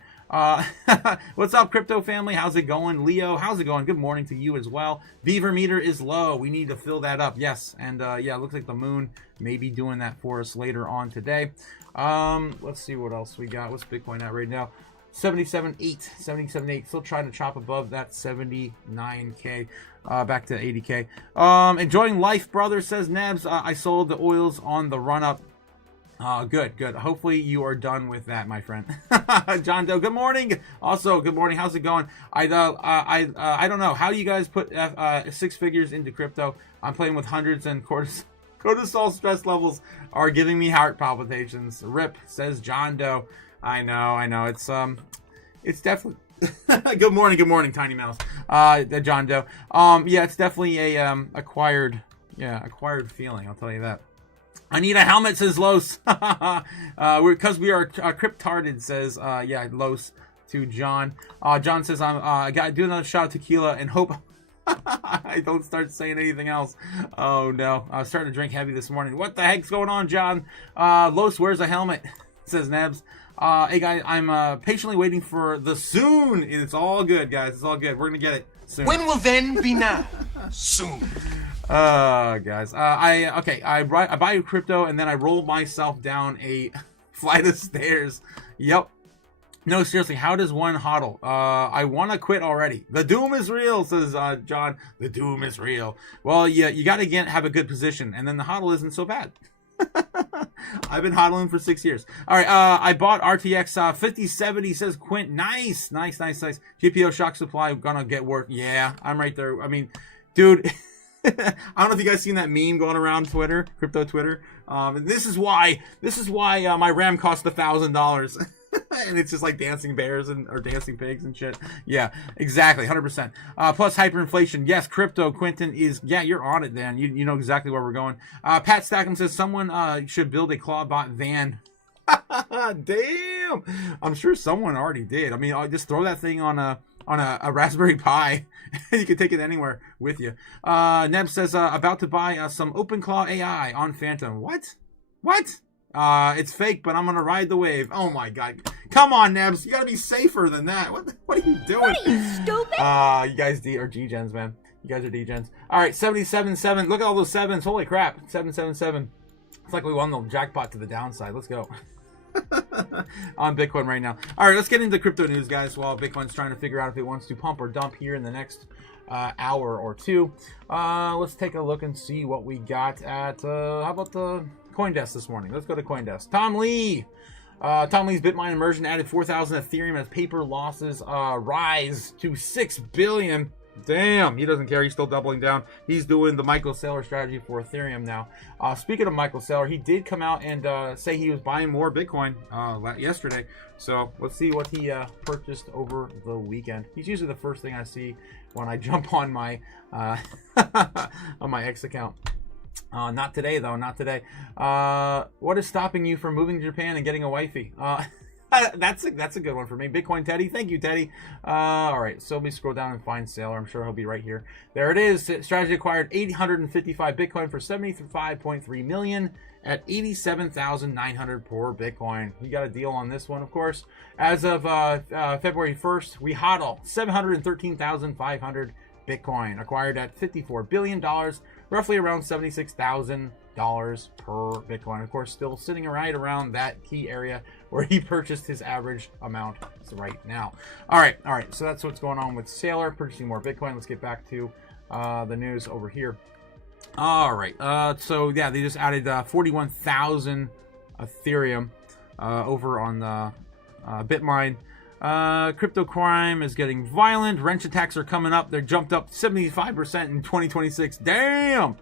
What's up, crypto family? How's it going? Leo, how's it going? Good morning to you as well. Beaver meter is low. We need to fill that up. Yes. And it looks like the moon may be doing that for us later on today. Let's see what else we got. What's Bitcoin at right now? 77.8, still trying to chop above that 79k, back to 80k. Enjoying life, brother, says Nebs. I sold the oils on the run up. Good. Hopefully you are done with that, my friend. John Doe, good morning. Also, good morning. How's it going? I don't know. How do you guys put 6 figures into crypto? I'm playing with hundreds, and cortisol stress levels are giving me heart palpitations. Rip, says John Doe. I know. It's definitely. Good morning, Tiny Mouse. John Doe. It's definitely a acquired feeling. I'll tell you that. I need a helmet, says Los. Because we are cryptarded, says Los to John. John says I got to do another shot of tequila and hope I don't start saying anything else. Oh no, I was starting to drink heavy this morning. What the heck's going on, John? Los, where's a helmet? Says Nebs. Hey guys, I'm patiently waiting for the soon. It's all good, guys. It's all good. We're gonna get it soon. When will then be now? Soon. Guys. I buy crypto and then I roll myself down a flight of stairs. Yep. No, seriously, how does one hodl? I want to quit already. The doom is real, says John. The doom is real. Well, you got to have a good position, and then the hodl isn't so bad. I've been hodling for 6 years. All right, I bought RTX 5070, says Quint. Nice. GPO shock supply, gonna get work. Yeah, I'm right there. I mean, dude, I don't know if you guys seen that meme going around Twitter, crypto Twitter. This is why my RAM cost $1,000. And it's just like dancing bears or dancing pigs and shit. Yeah, exactly, 100%. Plus hyperinflation. Yes, crypto, Quentin is, yeah, you're on it, Dan. You know exactly where we're going. Pat Stackham says someone should build a Clawbot van. Damn! I'm sure someone already did. I mean, I'll just throw that thing on a Raspberry Pi. You can take it anywhere with you. Neb says about to buy some OpenClaw AI on Phantom. What? It's fake, but I'm gonna ride the wave. Oh my god! Come on, Nebs. You gotta be safer than that. What are you doing? What are you, stupid? You guys are G-gens, man. You guys are D-gens. All right, 77.7. Look at all those sevens. Holy crap! 777. It's like we won the jackpot to the downside. Let's go. On Bitcoin right now. All right, let's get into crypto news, guys, while Bitcoin's trying to figure out if it wants to pump or dump here in the next hour or two. Let's take a look and see what we got at, how about the CoinDesk this morning? Let's go to CoinDesk. Tom Lee's Bitmine immersion added 4,000 Ethereum as paper losses rise to 6 billion. Damn, he doesn't care. He's still doubling down. He's doing the Michael Saylor strategy for Ethereum now. Speaking of Michael Saylor, he did come out and say he was buying more Bitcoin yesterday. So let's see what he purchased over the weekend. He's usually the first thing I see when I jump on my on my X account. Not today, though. Not today. What is stopping you from moving to Japan and getting a wifey? That's a good one for me. Bitcoin Teddy. Thank you, Teddy. All right, so let me scroll down and find Sailor. I'm sure he'll be right here. There it is. Strategy acquired 855 Bitcoin for 75.3 million at 87,900 per Bitcoin. We got a deal on this one, of course. As of February 1st, we hodl 713,500 Bitcoin acquired at $54 billion, roughly around $76,000 per Bitcoin. Of course, still sitting right around that key area where he purchased his average amount right now. All right. So that's what's going on with Sailor, purchasing more Bitcoin. Let's get back to the news over here. All right. So yeah, they just added 41,000 Ethereum over on the Bitmine. Crypto crime is getting violent. Wrench attacks are coming up. They're jumped up 75% in 2026. Damn!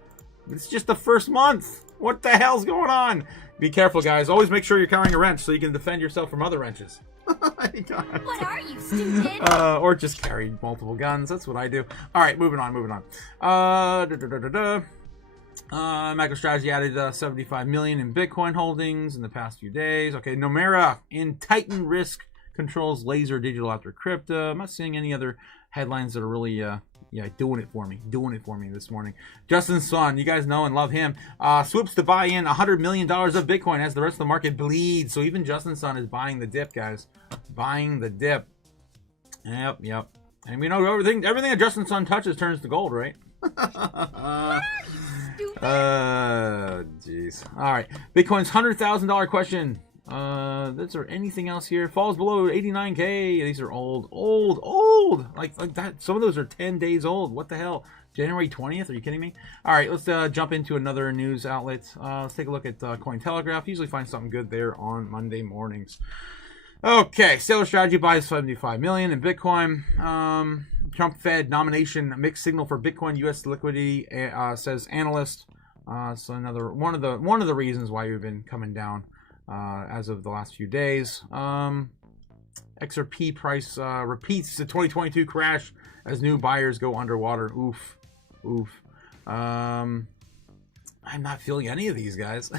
It's just the first month. What the hell's going on? Be careful, guys. Always make sure you're carrying a wrench so you can defend yourself from other wrenches. What are you, stupid? Or just carry multiple guns. That's what I do. All right, moving on. MicroStrategy added 75 million in Bitcoin holdings in the past few days. Okay, Nomura in Titan Risk controls laser digital after crypto. I'm not seeing any other headlines that are really doing it for me this morning. Justin Sun, you guys know and love him, swoops to buy in $100 million of Bitcoin as the rest of the market bleeds. So even Justin Sun is buying the dip, guys. Buying the dip. Yep. And we know everything that Justin Sun touches turns to gold, right? Jeez. All right. Bitcoin's $100,000 question. Is there anything else here? Falls below 89K. These are old. Like that. Some of those are 10 days old. What the hell? January 20th? Are you kidding me? All right, let's jump into another news outlet. Let's take a look at Cointelegraph. Usually find something good there on Monday mornings. Okay, Sailor Strategy buys 75 million in Bitcoin. Trump Fed nomination mixed signal for Bitcoin U.S. liquidity, says analyst. So another one of the reasons why we've been coming down as of the last few days. XRP price repeats the 2022 crash as new buyers go underwater. Oof. I'm not feeling any of these, guys.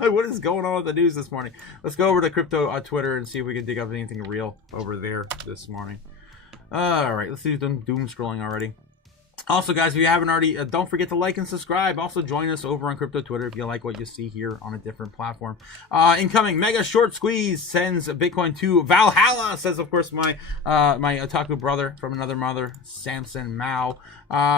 What is going on with the news this morning? Let's go over to Crypto Twitter and see if we can dig up anything real over there this morning. All right, let's see them doom scrolling already. Also, guys, if you haven't already, don't forget to like and subscribe. Also, join us over on Crypto Twitter if you like what you see here on a different platform. Incoming mega short squeeze sends Bitcoin to Valhalla, says, of course, my otaku brother from another mother, Samson Mao.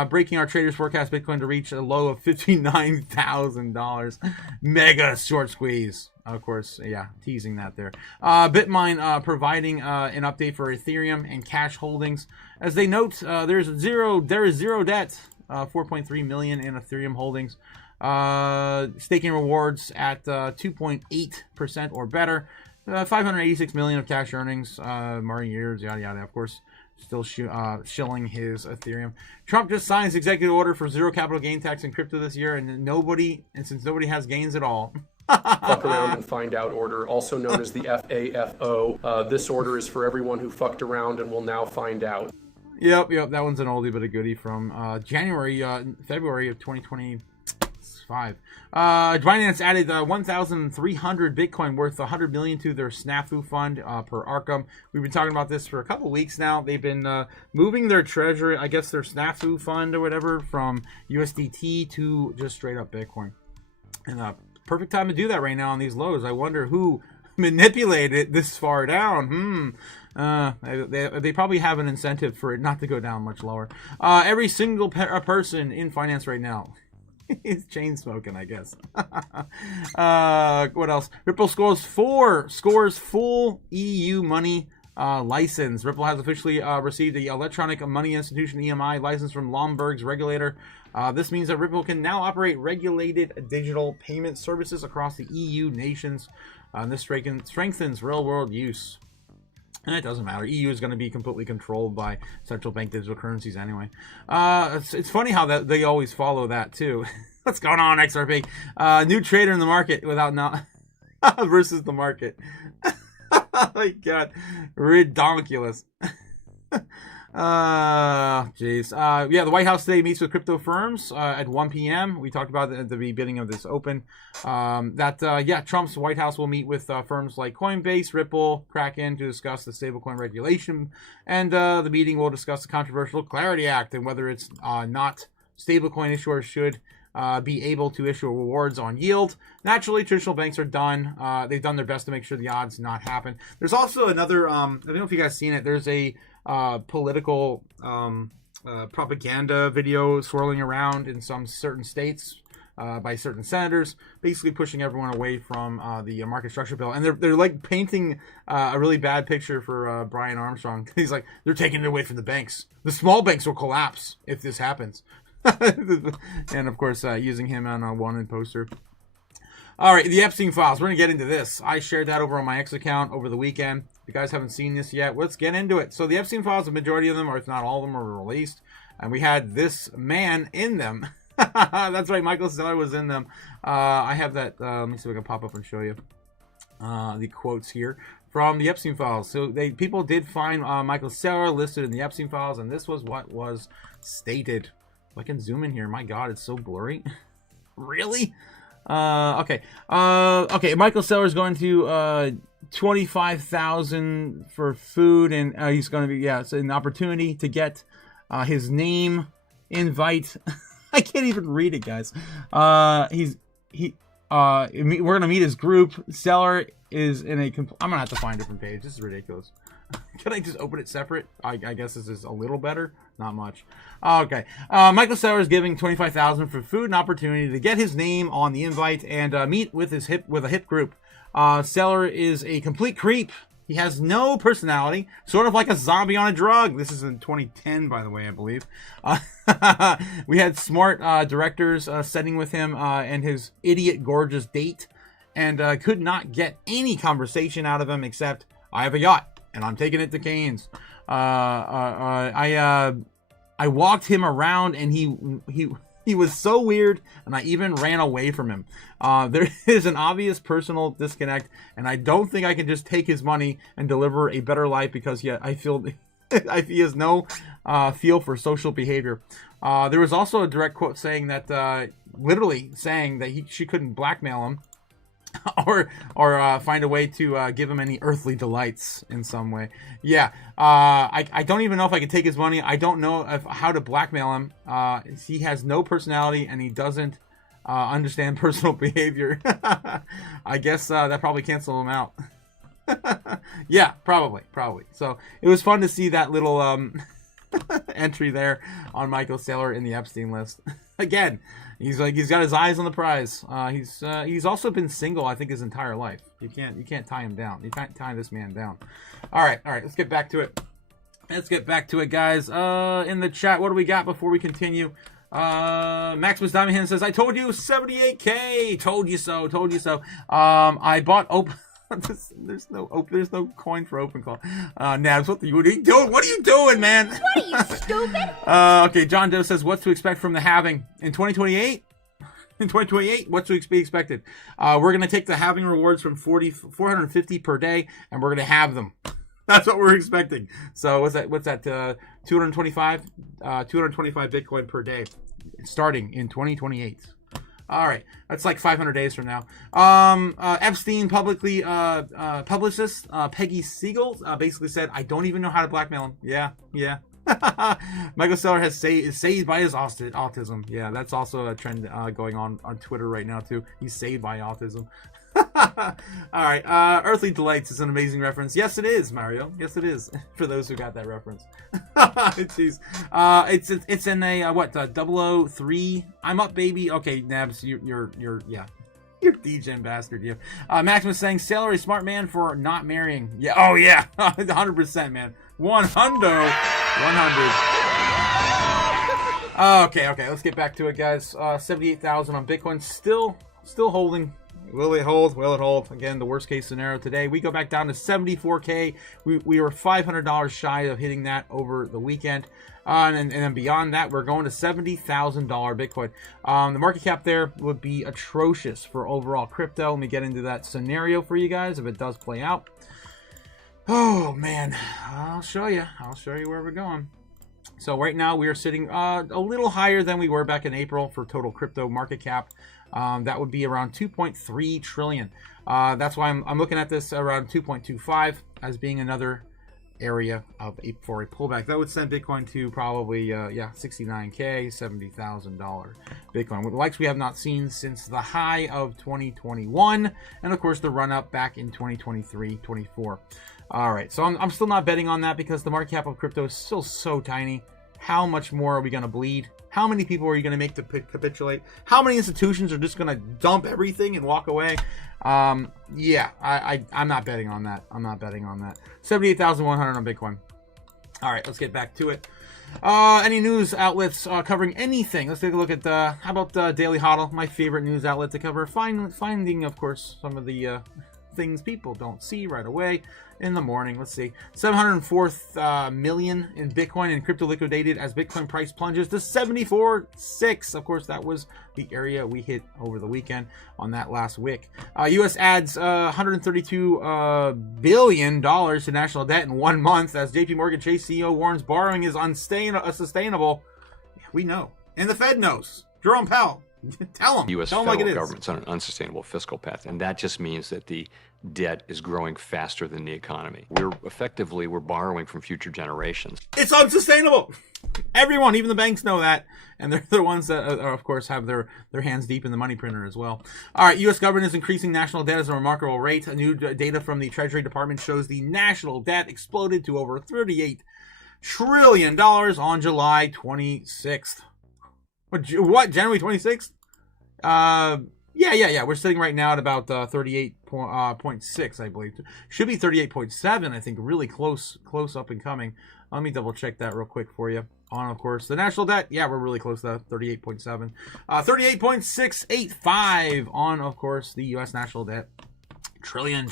Breaking our traders forecast Bitcoin to reach a low of $59,000. Mega short squeeze. Of course, yeah, teasing that there. Bitmine providing an update for Ethereum and cash holdings. As they note, there is zero debt, 4.3 million in Ethereum holdings. Staking rewards at 2.8% or better. 586 million of cash earnings, Mari years, yada yada. Of course, Still shilling his Ethereum. Trump just signs executive order for zero capital gain tax in crypto this year, and since nobody has gains at all. Fuck around and find out order, also known as the FAFO. This order is for everyone who fucked around and will now find out. Yep. That one's an oldie but a goodie from February of 2025. Binance added 1,300 Bitcoin worth $100 million to their snafu fund per Arkham. We've been talking about this for a couple weeks now. They've been moving their treasury, I guess their snafu fund or whatever, from USDT to just straight up Bitcoin. And perfect time to do that right now on these lows. I wonder who manipulated it this far down. They probably have an incentive for it not to go down much lower. Every single person in finance right now is chain smoking, I guess. What else? Ripple scores full EU money license. Ripple has officially received the Electronic Money Institution EMI license from Lombard's regulator. This means that Ripple can now operate regulated digital payment services across the EU nations. This strengthens real-world use. And it doesn't matter. EU is going to be completely controlled by central bank digital currencies anyway. It's funny how that they always follow that too. What's going on, XRP? New trader in the market without not versus the market. Oh my God, ridiculous. Jeez. Yeah, the White House today meets with crypto firms at 1 p.m. We talked about it at the beginning of this open. Trump's White House will meet with firms like Coinbase, Ripple, Kraken to discuss the stablecoin regulation, and the meeting will discuss the controversial Clarity Act and whether it's not stablecoin issuers should be able to issue rewards on yield. Naturally, traditional banks are done. They've done their best to make sure the odds not happen. There's also another, I don't know if you guys seen it. There's a political propaganda video swirling around in some certain states by certain senators, basically pushing everyone away from the market structure bill. And they're like painting a really bad picture for Brian Armstrong. He's like, they're taking it away from the banks. The small banks will collapse if this happens. And of course, using him on a wanted poster. All right, the Epstein files. We're going to get into this. I shared that over on my X account over the weekend. If you guys haven't seen this yet, let's get into it. So the Epstein files, the majority of them, or if not all of them, were released. And we had this man in them. That's right, Michael Saylor was in them. I have that. Let me see if I can pop up and show you the quotes here from the Epstein files. So people did find Michael Saylor listed in the Epstein files, and this was what was stated. I can zoom in here. My God, it's so blurry. Really? Okay. Michael Saylor is going to $25,000 for food, and he's going to be it's an opportunity to get his name invite. I can't even read it, guys. We're going to meet his group. Saylor is in a. I'm going to have to find a different page. This is ridiculous. Can I just open it separate? I guess this is a little better. Not much. Okay. Michael Saylor is giving $25,000 for food and opportunity to get his name on the invite and meet with a hip group. Saylor is a complete creep. He has no personality, sort of like a zombie on a drug. This is in 2010, by the way, I believe. We had smart directors sitting with him and his idiot gorgeous date, and could not get any conversation out of him except, I have a yacht and I'm taking it to Canes. I walked him around and he was so weird, and I even ran away from him. There is an obvious personal disconnect, and I don't think I can just take his money and deliver a better life because I feel he has no feel for social behavior. There was also a direct quote saying that, literally saying that she couldn't blackmail him or find a way to give him any earthly delights in some way. Yeah, I don't even know if I could take his money. I don't know how to blackmail him. He has no personality, and he doesn't understand personal behavior. I guess that probably canceled him out. Yeah, probably. So it was fun to see that little entry there on Michael Saylor in the Epstein list. Again, he's got his eyes on the prize. He's also been single, I think, his entire life. You can't tie him down. You can't tie this man down. All right. Let's get back to it. Guys. In the chat, what do we got before we continue? Maximus Diamond says, I told you 78K. Told you so. I bought There's no coin for open call. Nabs, what are you doing? What are you doing, man? What are you, stupid? Okay, John Doe says, what's to expect from the halving in 2028? In 2028, what's to be expected? We're going to take the halving rewards from 450 per day, and we're going to have them. That's what we're expecting. So what's that? 225 Bitcoin per day, starting in 2028. All right, that's like 500 days from now. Epstein publicly publicist Peggy Siegel basically said, "I don't even know how to blackmail him." Yeah. Michael Saylor is saved by his autism. Yeah, that's also a trend going on Twitter right now too. He's saved by autism. All right, Earthly Delights is an amazing reference. Yes, it is, Mario. Yes, it is. For those who got that reference. Jeez. It's in a 003. I'm up, baby. Okay, Nabs, you're DJ bastard, you. Maximus saying Sailor is smart man for not marrying. Yeah. Oh yeah, 100%, man. 100. Okay. Let's get back to it, guys. 78,000 on Bitcoin. Still holding. Will it hold? Will it hold? Again, the worst case scenario today. We go back down to 74K. We were $500 shy of hitting that over the weekend. And then beyond that, we're going to $70,000 Bitcoin. The market cap there would be atrocious for overall crypto. Let me get into that scenario for you guys if it does play out. Oh, man. I'll show you where we're going. So right now we are sitting a little higher than we were back in April for total crypto market cap. That would be around 2.3 trillion. That's why I'm looking at this around 2.25 as being another area for a pullback. That would send Bitcoin to probably 69K, $70,000 Bitcoin, with the likes we have not seen since the high of 2021, and of course the run up back in 2023-24. All right, so I'm still not betting on that because the market cap of crypto is still so tiny. How much more are we going to bleed? How many people are you going to make to capitulate? How many institutions are just going to dump everything and walk away? I'm not betting on that. 78,100 on Bitcoin. All right, let's get back to it. Any news outlets covering anything? Let's take a look at how about Daily Hodl, my favorite news outlet to cover finding, of course, some of the things people don't see right away in the morning. Let's see, 704 million in Bitcoin and crypto liquidated as Bitcoin price plunges to 74.6. Of course, that was the area we hit over the weekend on that last wick. U.S. adds $132 billion to national debt in 1 month as JP Morgan Chase CEO warns borrowing is unsustainable. We know, and the Fed knows. Jerome Powell. Tell them. U.S. Tell federal them like government's on an unsustainable fiscal path, and that just means that the debt is growing faster than the economy. We're borrowing from future generations. It's unsustainable. Everyone, even the banks, know that, and they're the ones that, of course, have their hands deep in the money printer as well. All right, U.S. government is increasing national debt at a remarkable rate. New data from the Treasury Department shows the national debt exploded to over $38 trillion on July 26th. What? January 26th? Yeah. We're sitting right now at about 38.6, I believe. Should be 38.7, I think. Really close up and coming. Let me double check that real quick for you. On, of course, the national debt. Yeah, we're really close to 38.7. 38.685 on, of course, the U.S. national debt. Trillion.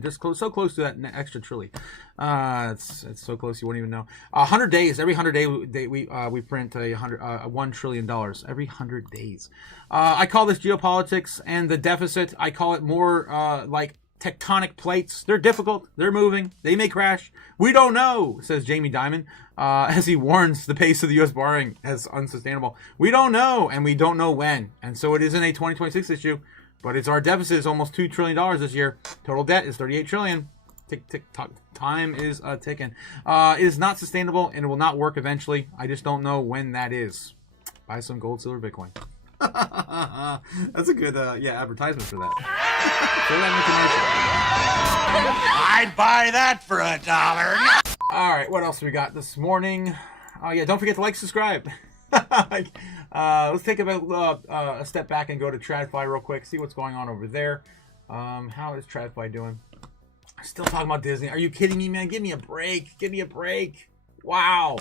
Just so close to that extra trillion. It's so close you won't even know. 100 days. Every 100 days we print $1 trillion every 100 days. I call this geopolitics and the deficit. I call it more like tectonic plates. They're difficult. They're moving. They may crash. We don't know, says Jamie Dimon, as he warns the pace of the U.S. borrowing as unsustainable. We don't know, and we don't know when. And so it isn't a 2026 issue. But it's our deficit is almost $2 trillion this year. Total debt is $38 trillion. Tick, tock. Time is ticking. It is not sustainable and it will not work eventually. I just don't know when that is. Buy some gold, silver, Bitcoin. That's a good advertisement for that. Throw that in the commercial. I'd buy that for $1. All right, what else we got this morning? Oh yeah, don't forget to subscribe. Let's take a step back and go to TradFi real quick, see what's going on over there. How is TradFi doing? Still talking about Disney. Are you kidding me, man? Give me a break. Wow.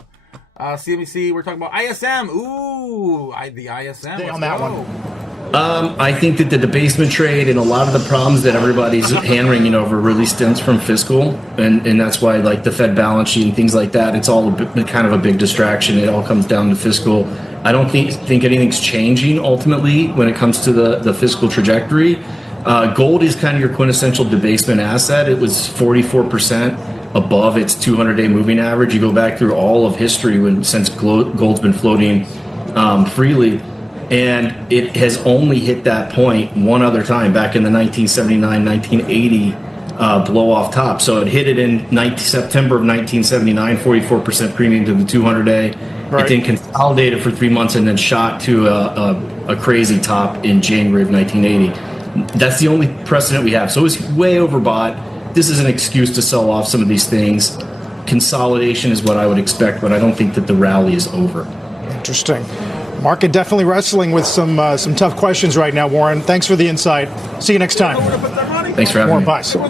CNBC, we're talking about ISM. Ooh, the ISM. Stay on that one. I think that the debasement trade and a lot of the problems that everybody's hand-wringing over really stems from fiscal, and that's why like the Fed balance sheet and things like that, it's all kind of a big distraction. It all comes down to fiscal. I don't think anything's changing ultimately when it comes to the fiscal trajectory. Gold is kind of your quintessential debasement asset. It was 44% above its 200-day moving average. You go back through all of history since gold's been floating freely. And it has only hit that point one other time back in the 1979, 1980 blow off top. So it hit it in September of 1979, 44% premium to the 200-day. Right. It then consolidated for 3 months and then shot to a crazy top in January of 1980. That's the only precedent we have. So it was way overbought. This is an excuse to sell off some of these things. Consolidation is what I would expect, but I don't think that the rally is over. Interesting. Market definitely wrestling with some tough questions right now, Warren. Thanks for the insight. See you next time. Thanks for having Warren me. Buys. All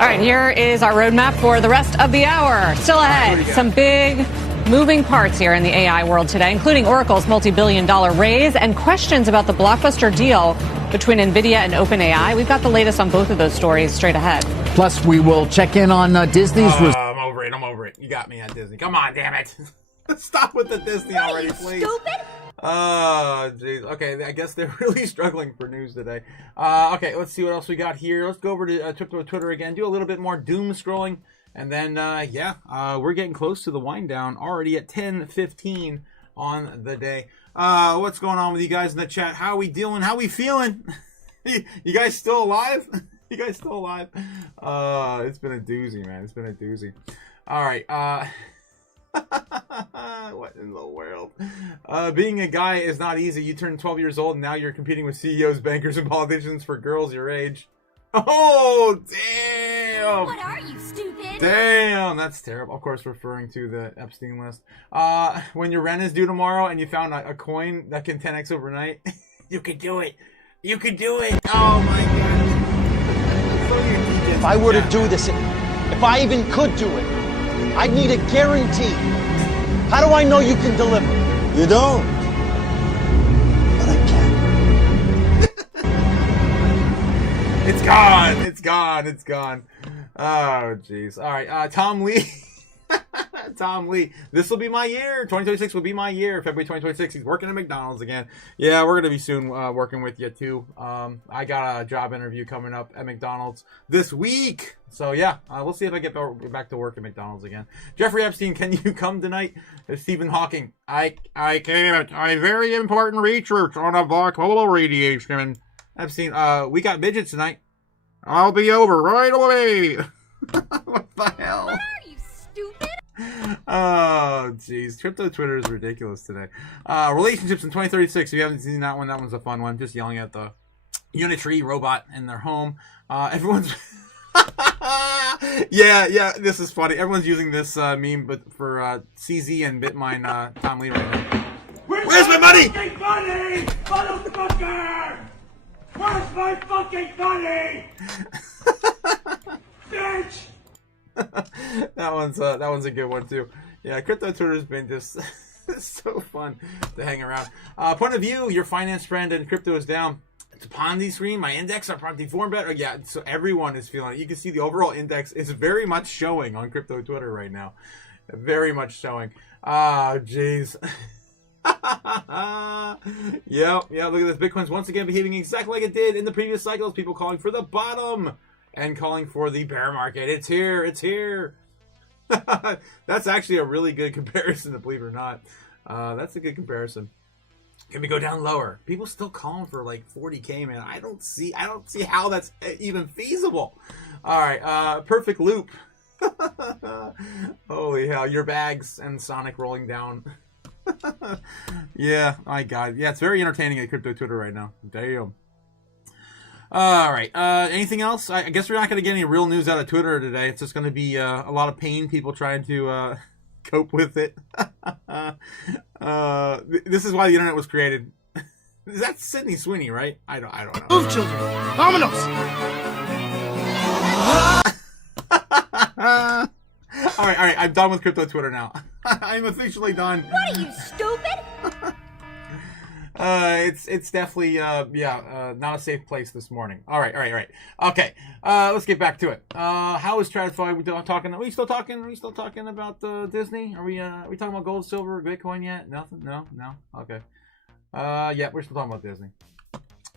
right, here is our roadmap for the rest of the hour. Still ahead, some big moving parts here in the AI world today, including Oracle's multi-billion-dollar raise and questions about the blockbuster deal between NVIDIA and OpenAI. We've got the latest on both of those stories straight ahead. Plus, we will check in on Disney's... I'm over it. You got me at Disney. Come on, damn it. Stop with the Disney already, please. Stupid? Oh, jeez. Okay, I guess they're really struggling for news today. Okay, let's see what else we got here. Let's go over to Twitter again, do a little bit more doom scrolling, and then, we're getting close to the wind down already at 10:15 on the day. What's going on with you guys in the chat? How we doing? How we feeling? You guys still alive? You guys still alive? It's been a doozy, man. It's been a doozy. All right, what in the world? Being a guy is not easy. You turn 12 years old and now you're competing with CEOs, bankers, and politicians for girls your age. Oh, damn! What are you, stupid? Damn, that's terrible. Of course, referring to the Epstein list. When your rent is due tomorrow and you found a coin that can 10x overnight, you could do it. You could do it. Oh my god. If I were to do this, if I even could do it, I'd need a guarantee. How do I know you can deliver? You don't. But I can. It's gone. It's gone. It's gone. Oh, jeez. All right. Tom Lee. Tom Lee. This will be my year. 2026 will be my year. February 2026. He's working at McDonald's again. Yeah, we're going to be soon working with you, too. I got a job interview coming up at McDonald's this week. So, yeah, we'll see if I get back to work at McDonald's again. Jeffrey Epstein, can you come tonight? Stephen Hawking. I can't. I'm very important research on a black hole radiation. Epstein, we got midgets tonight. I'll be over right away. What the hell? What are you, stupid? Oh, jeez. Crypto Twitter is ridiculous today. Relationships in 2036. If you haven't seen that one, that one's a fun one. Just yelling at the Unitree robot in their home. Everyone's... yeah, this is funny. Everyone's using this meme, but for CZ and Bitmine Tom Lee right now. Where's my money? Fucking money, motherfucker! Where's my fucking money? Bitch! that one's a good one too. Yeah, Crypto Twitter's been just so fun to hang around. Point of view, your finance friend and crypto is down. It's a Ponzi scheme. My index are probably formed better. Yeah, so everyone is feeling it. You can see the overall index is very much showing on Crypto Twitter right now. Very much showing. Ah, jeez. Yep, look at this. Bitcoin's once again behaving exactly like it did in the previous cycles. People calling for the bottom and calling for the bear market. It's here. That's actually a really good comparison, to believe it or not. That's a good comparison. Can we go down lower? People still calling for like 40K, man. I don't see how that's even feasible. All right, perfect loop. Holy hell, your bags and Sonic rolling down. Yeah, my God. Yeah, it's very entertaining at Crypto Twitter right now. Damn. All right. Anything else? I guess we're not going to get any real news out of Twitter today. It's just going to be a lot of pain, people trying to cope with it. This is why the internet was created. Is that Sydney Sweeney, right? I don't know. Move, children. Dominoes. All right. I'm done with Crypto Twitter now. I'm officially done. What are you, stupid? It's definitely not a safe place this morning. All right. Okay, let's get back to it. How is TradFi? Are we still talking about Disney? Are we talking about gold, silver, Bitcoin yet? Nothing. No. Okay. Yeah, we're still talking about Disney.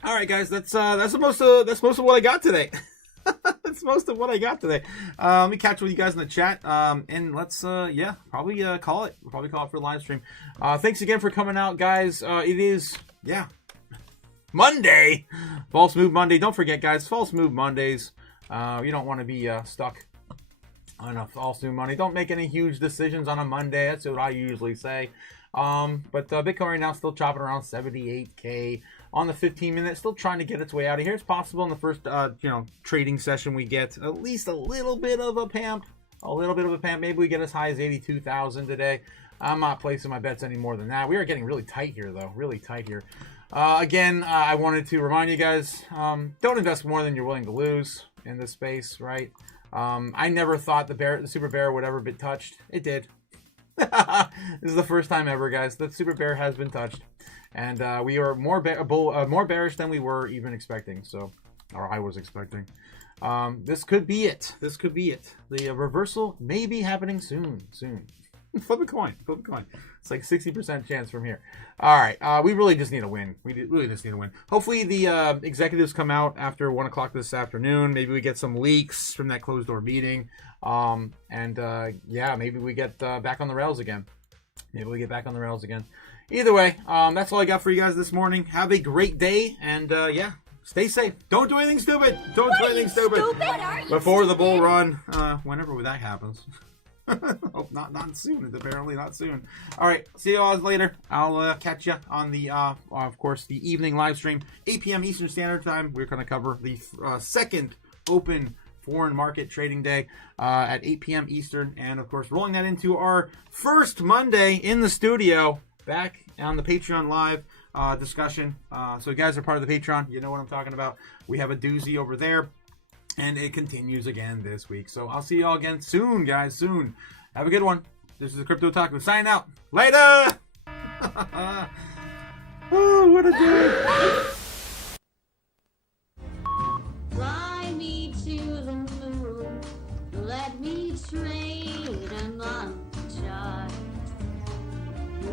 All right, guys. That's most of what I got today. That's most of what I got today. Let me catch with you guys in the chat, and let's probably call it. We'll probably call it for the live stream. Thanks again for coming out, guys. It is Monday, False Move Monday. Don't forget, guys, False Move Mondays. You don't want to be stuck on a false move Monday. Don't make any huge decisions on a Monday. That's what I usually say. But Bitcoin right now still chopping around 78K. On the 15-minute, still trying to get its way out of here. It's possible in the first, trading session we get at least a little bit of a pump. Maybe we get as high as 82,000 today. I'm not placing my bets any more than that. We are getting really tight here, though. Really tight here. Again, I wanted to remind you guys, don't invest more than you're willing to lose in this space, right? I never thought the super bear would ever be touched. It did. This is the first time ever, guys. The super bear has been touched. And we are more bearish than we were even expecting. Or I was expecting. This could be it. The reversal may be happening soon. Flip a coin. It's like 60% chance from here. All right. We really just need a win. Hopefully the executives come out after 1 o'clock this afternoon. Maybe we get some leaks from that closed door meeting. Maybe we get back on the rails again. Either way, that's all I got for you guys this morning. Have a great day, and stay safe. Don't do anything stupid. Before the bull run, whenever that happens. Hope not soon. Apparently not soon. All right, see you all later. I'll catch you on the, of course, the evening live stream, 8 p.m. Eastern Standard Time. We're going to cover the second open foreign market trading day at 8 p.m. Eastern, and of course, rolling that into our first Monday in the studio. Back on the Patreon live discussion. So you guys are part of the Patreon. You know what I'm talking about. We have a doozy over there. And it continues again this week. So I'll see you all again soon, guys. Soon. Have a good one. This is the Crypto Otaku. Signing out. Later! Oh, what a day. Fly me to the moon. Let me trade among the stars.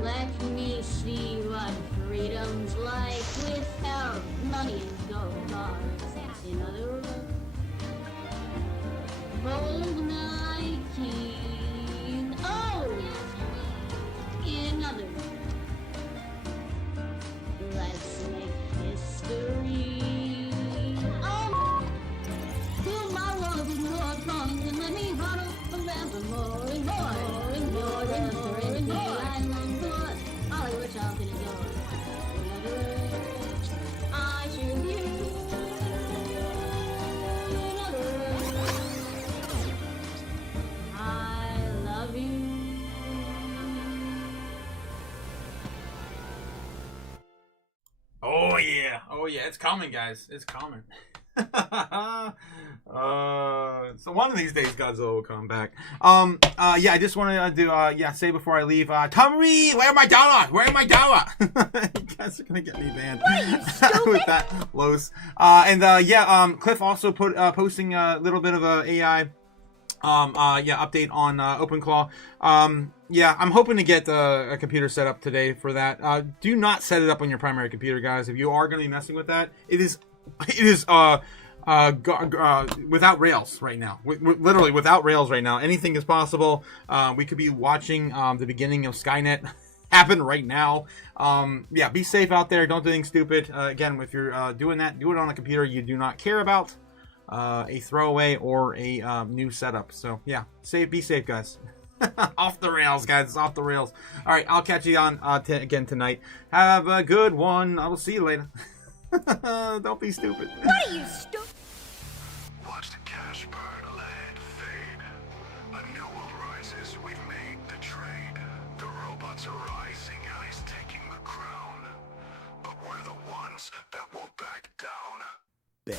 Let me see what freedom's like without money and gold bars. In other words, bold Nike. Oh! In other words, let's make history. Oh! Fill my world with more coins and let me huddle forever more and more and more and more and more. I long for Hollywood talking to door. In other words, I choose you. In other words, I love you. Oh yeah, it's coming, guys. It's coming. So one of these days Godzilla will come back. I just want to say before I leave, Tommy, where my dollar? You guys are gonna get me banned with that Los. Cliff also posting a little bit of a AI update on OpenClaw. I'm hoping to get a computer set up today for that. Do not set it up on your primary computer, guys. If you are going to be messing with that, it is without rails right now. Literally without rails right now. Anything is possible. We could be watching the beginning of Skynet happen right now. Be safe out there. Don't do anything stupid. Again, if you're doing that, do it on a computer you do not care about. A throwaway or a new setup. So be safe, guys. Off the rails, guys. It's off the rails. All right, I'll catch you on again tonight. Have a good one. I will see you later. Don't be stupid. What are you stupid? Watch the cash burn, land fade. A new world rises, we've made the trade. The robots are rising, he's taking the crown. But we're the ones that won't back down. Bet.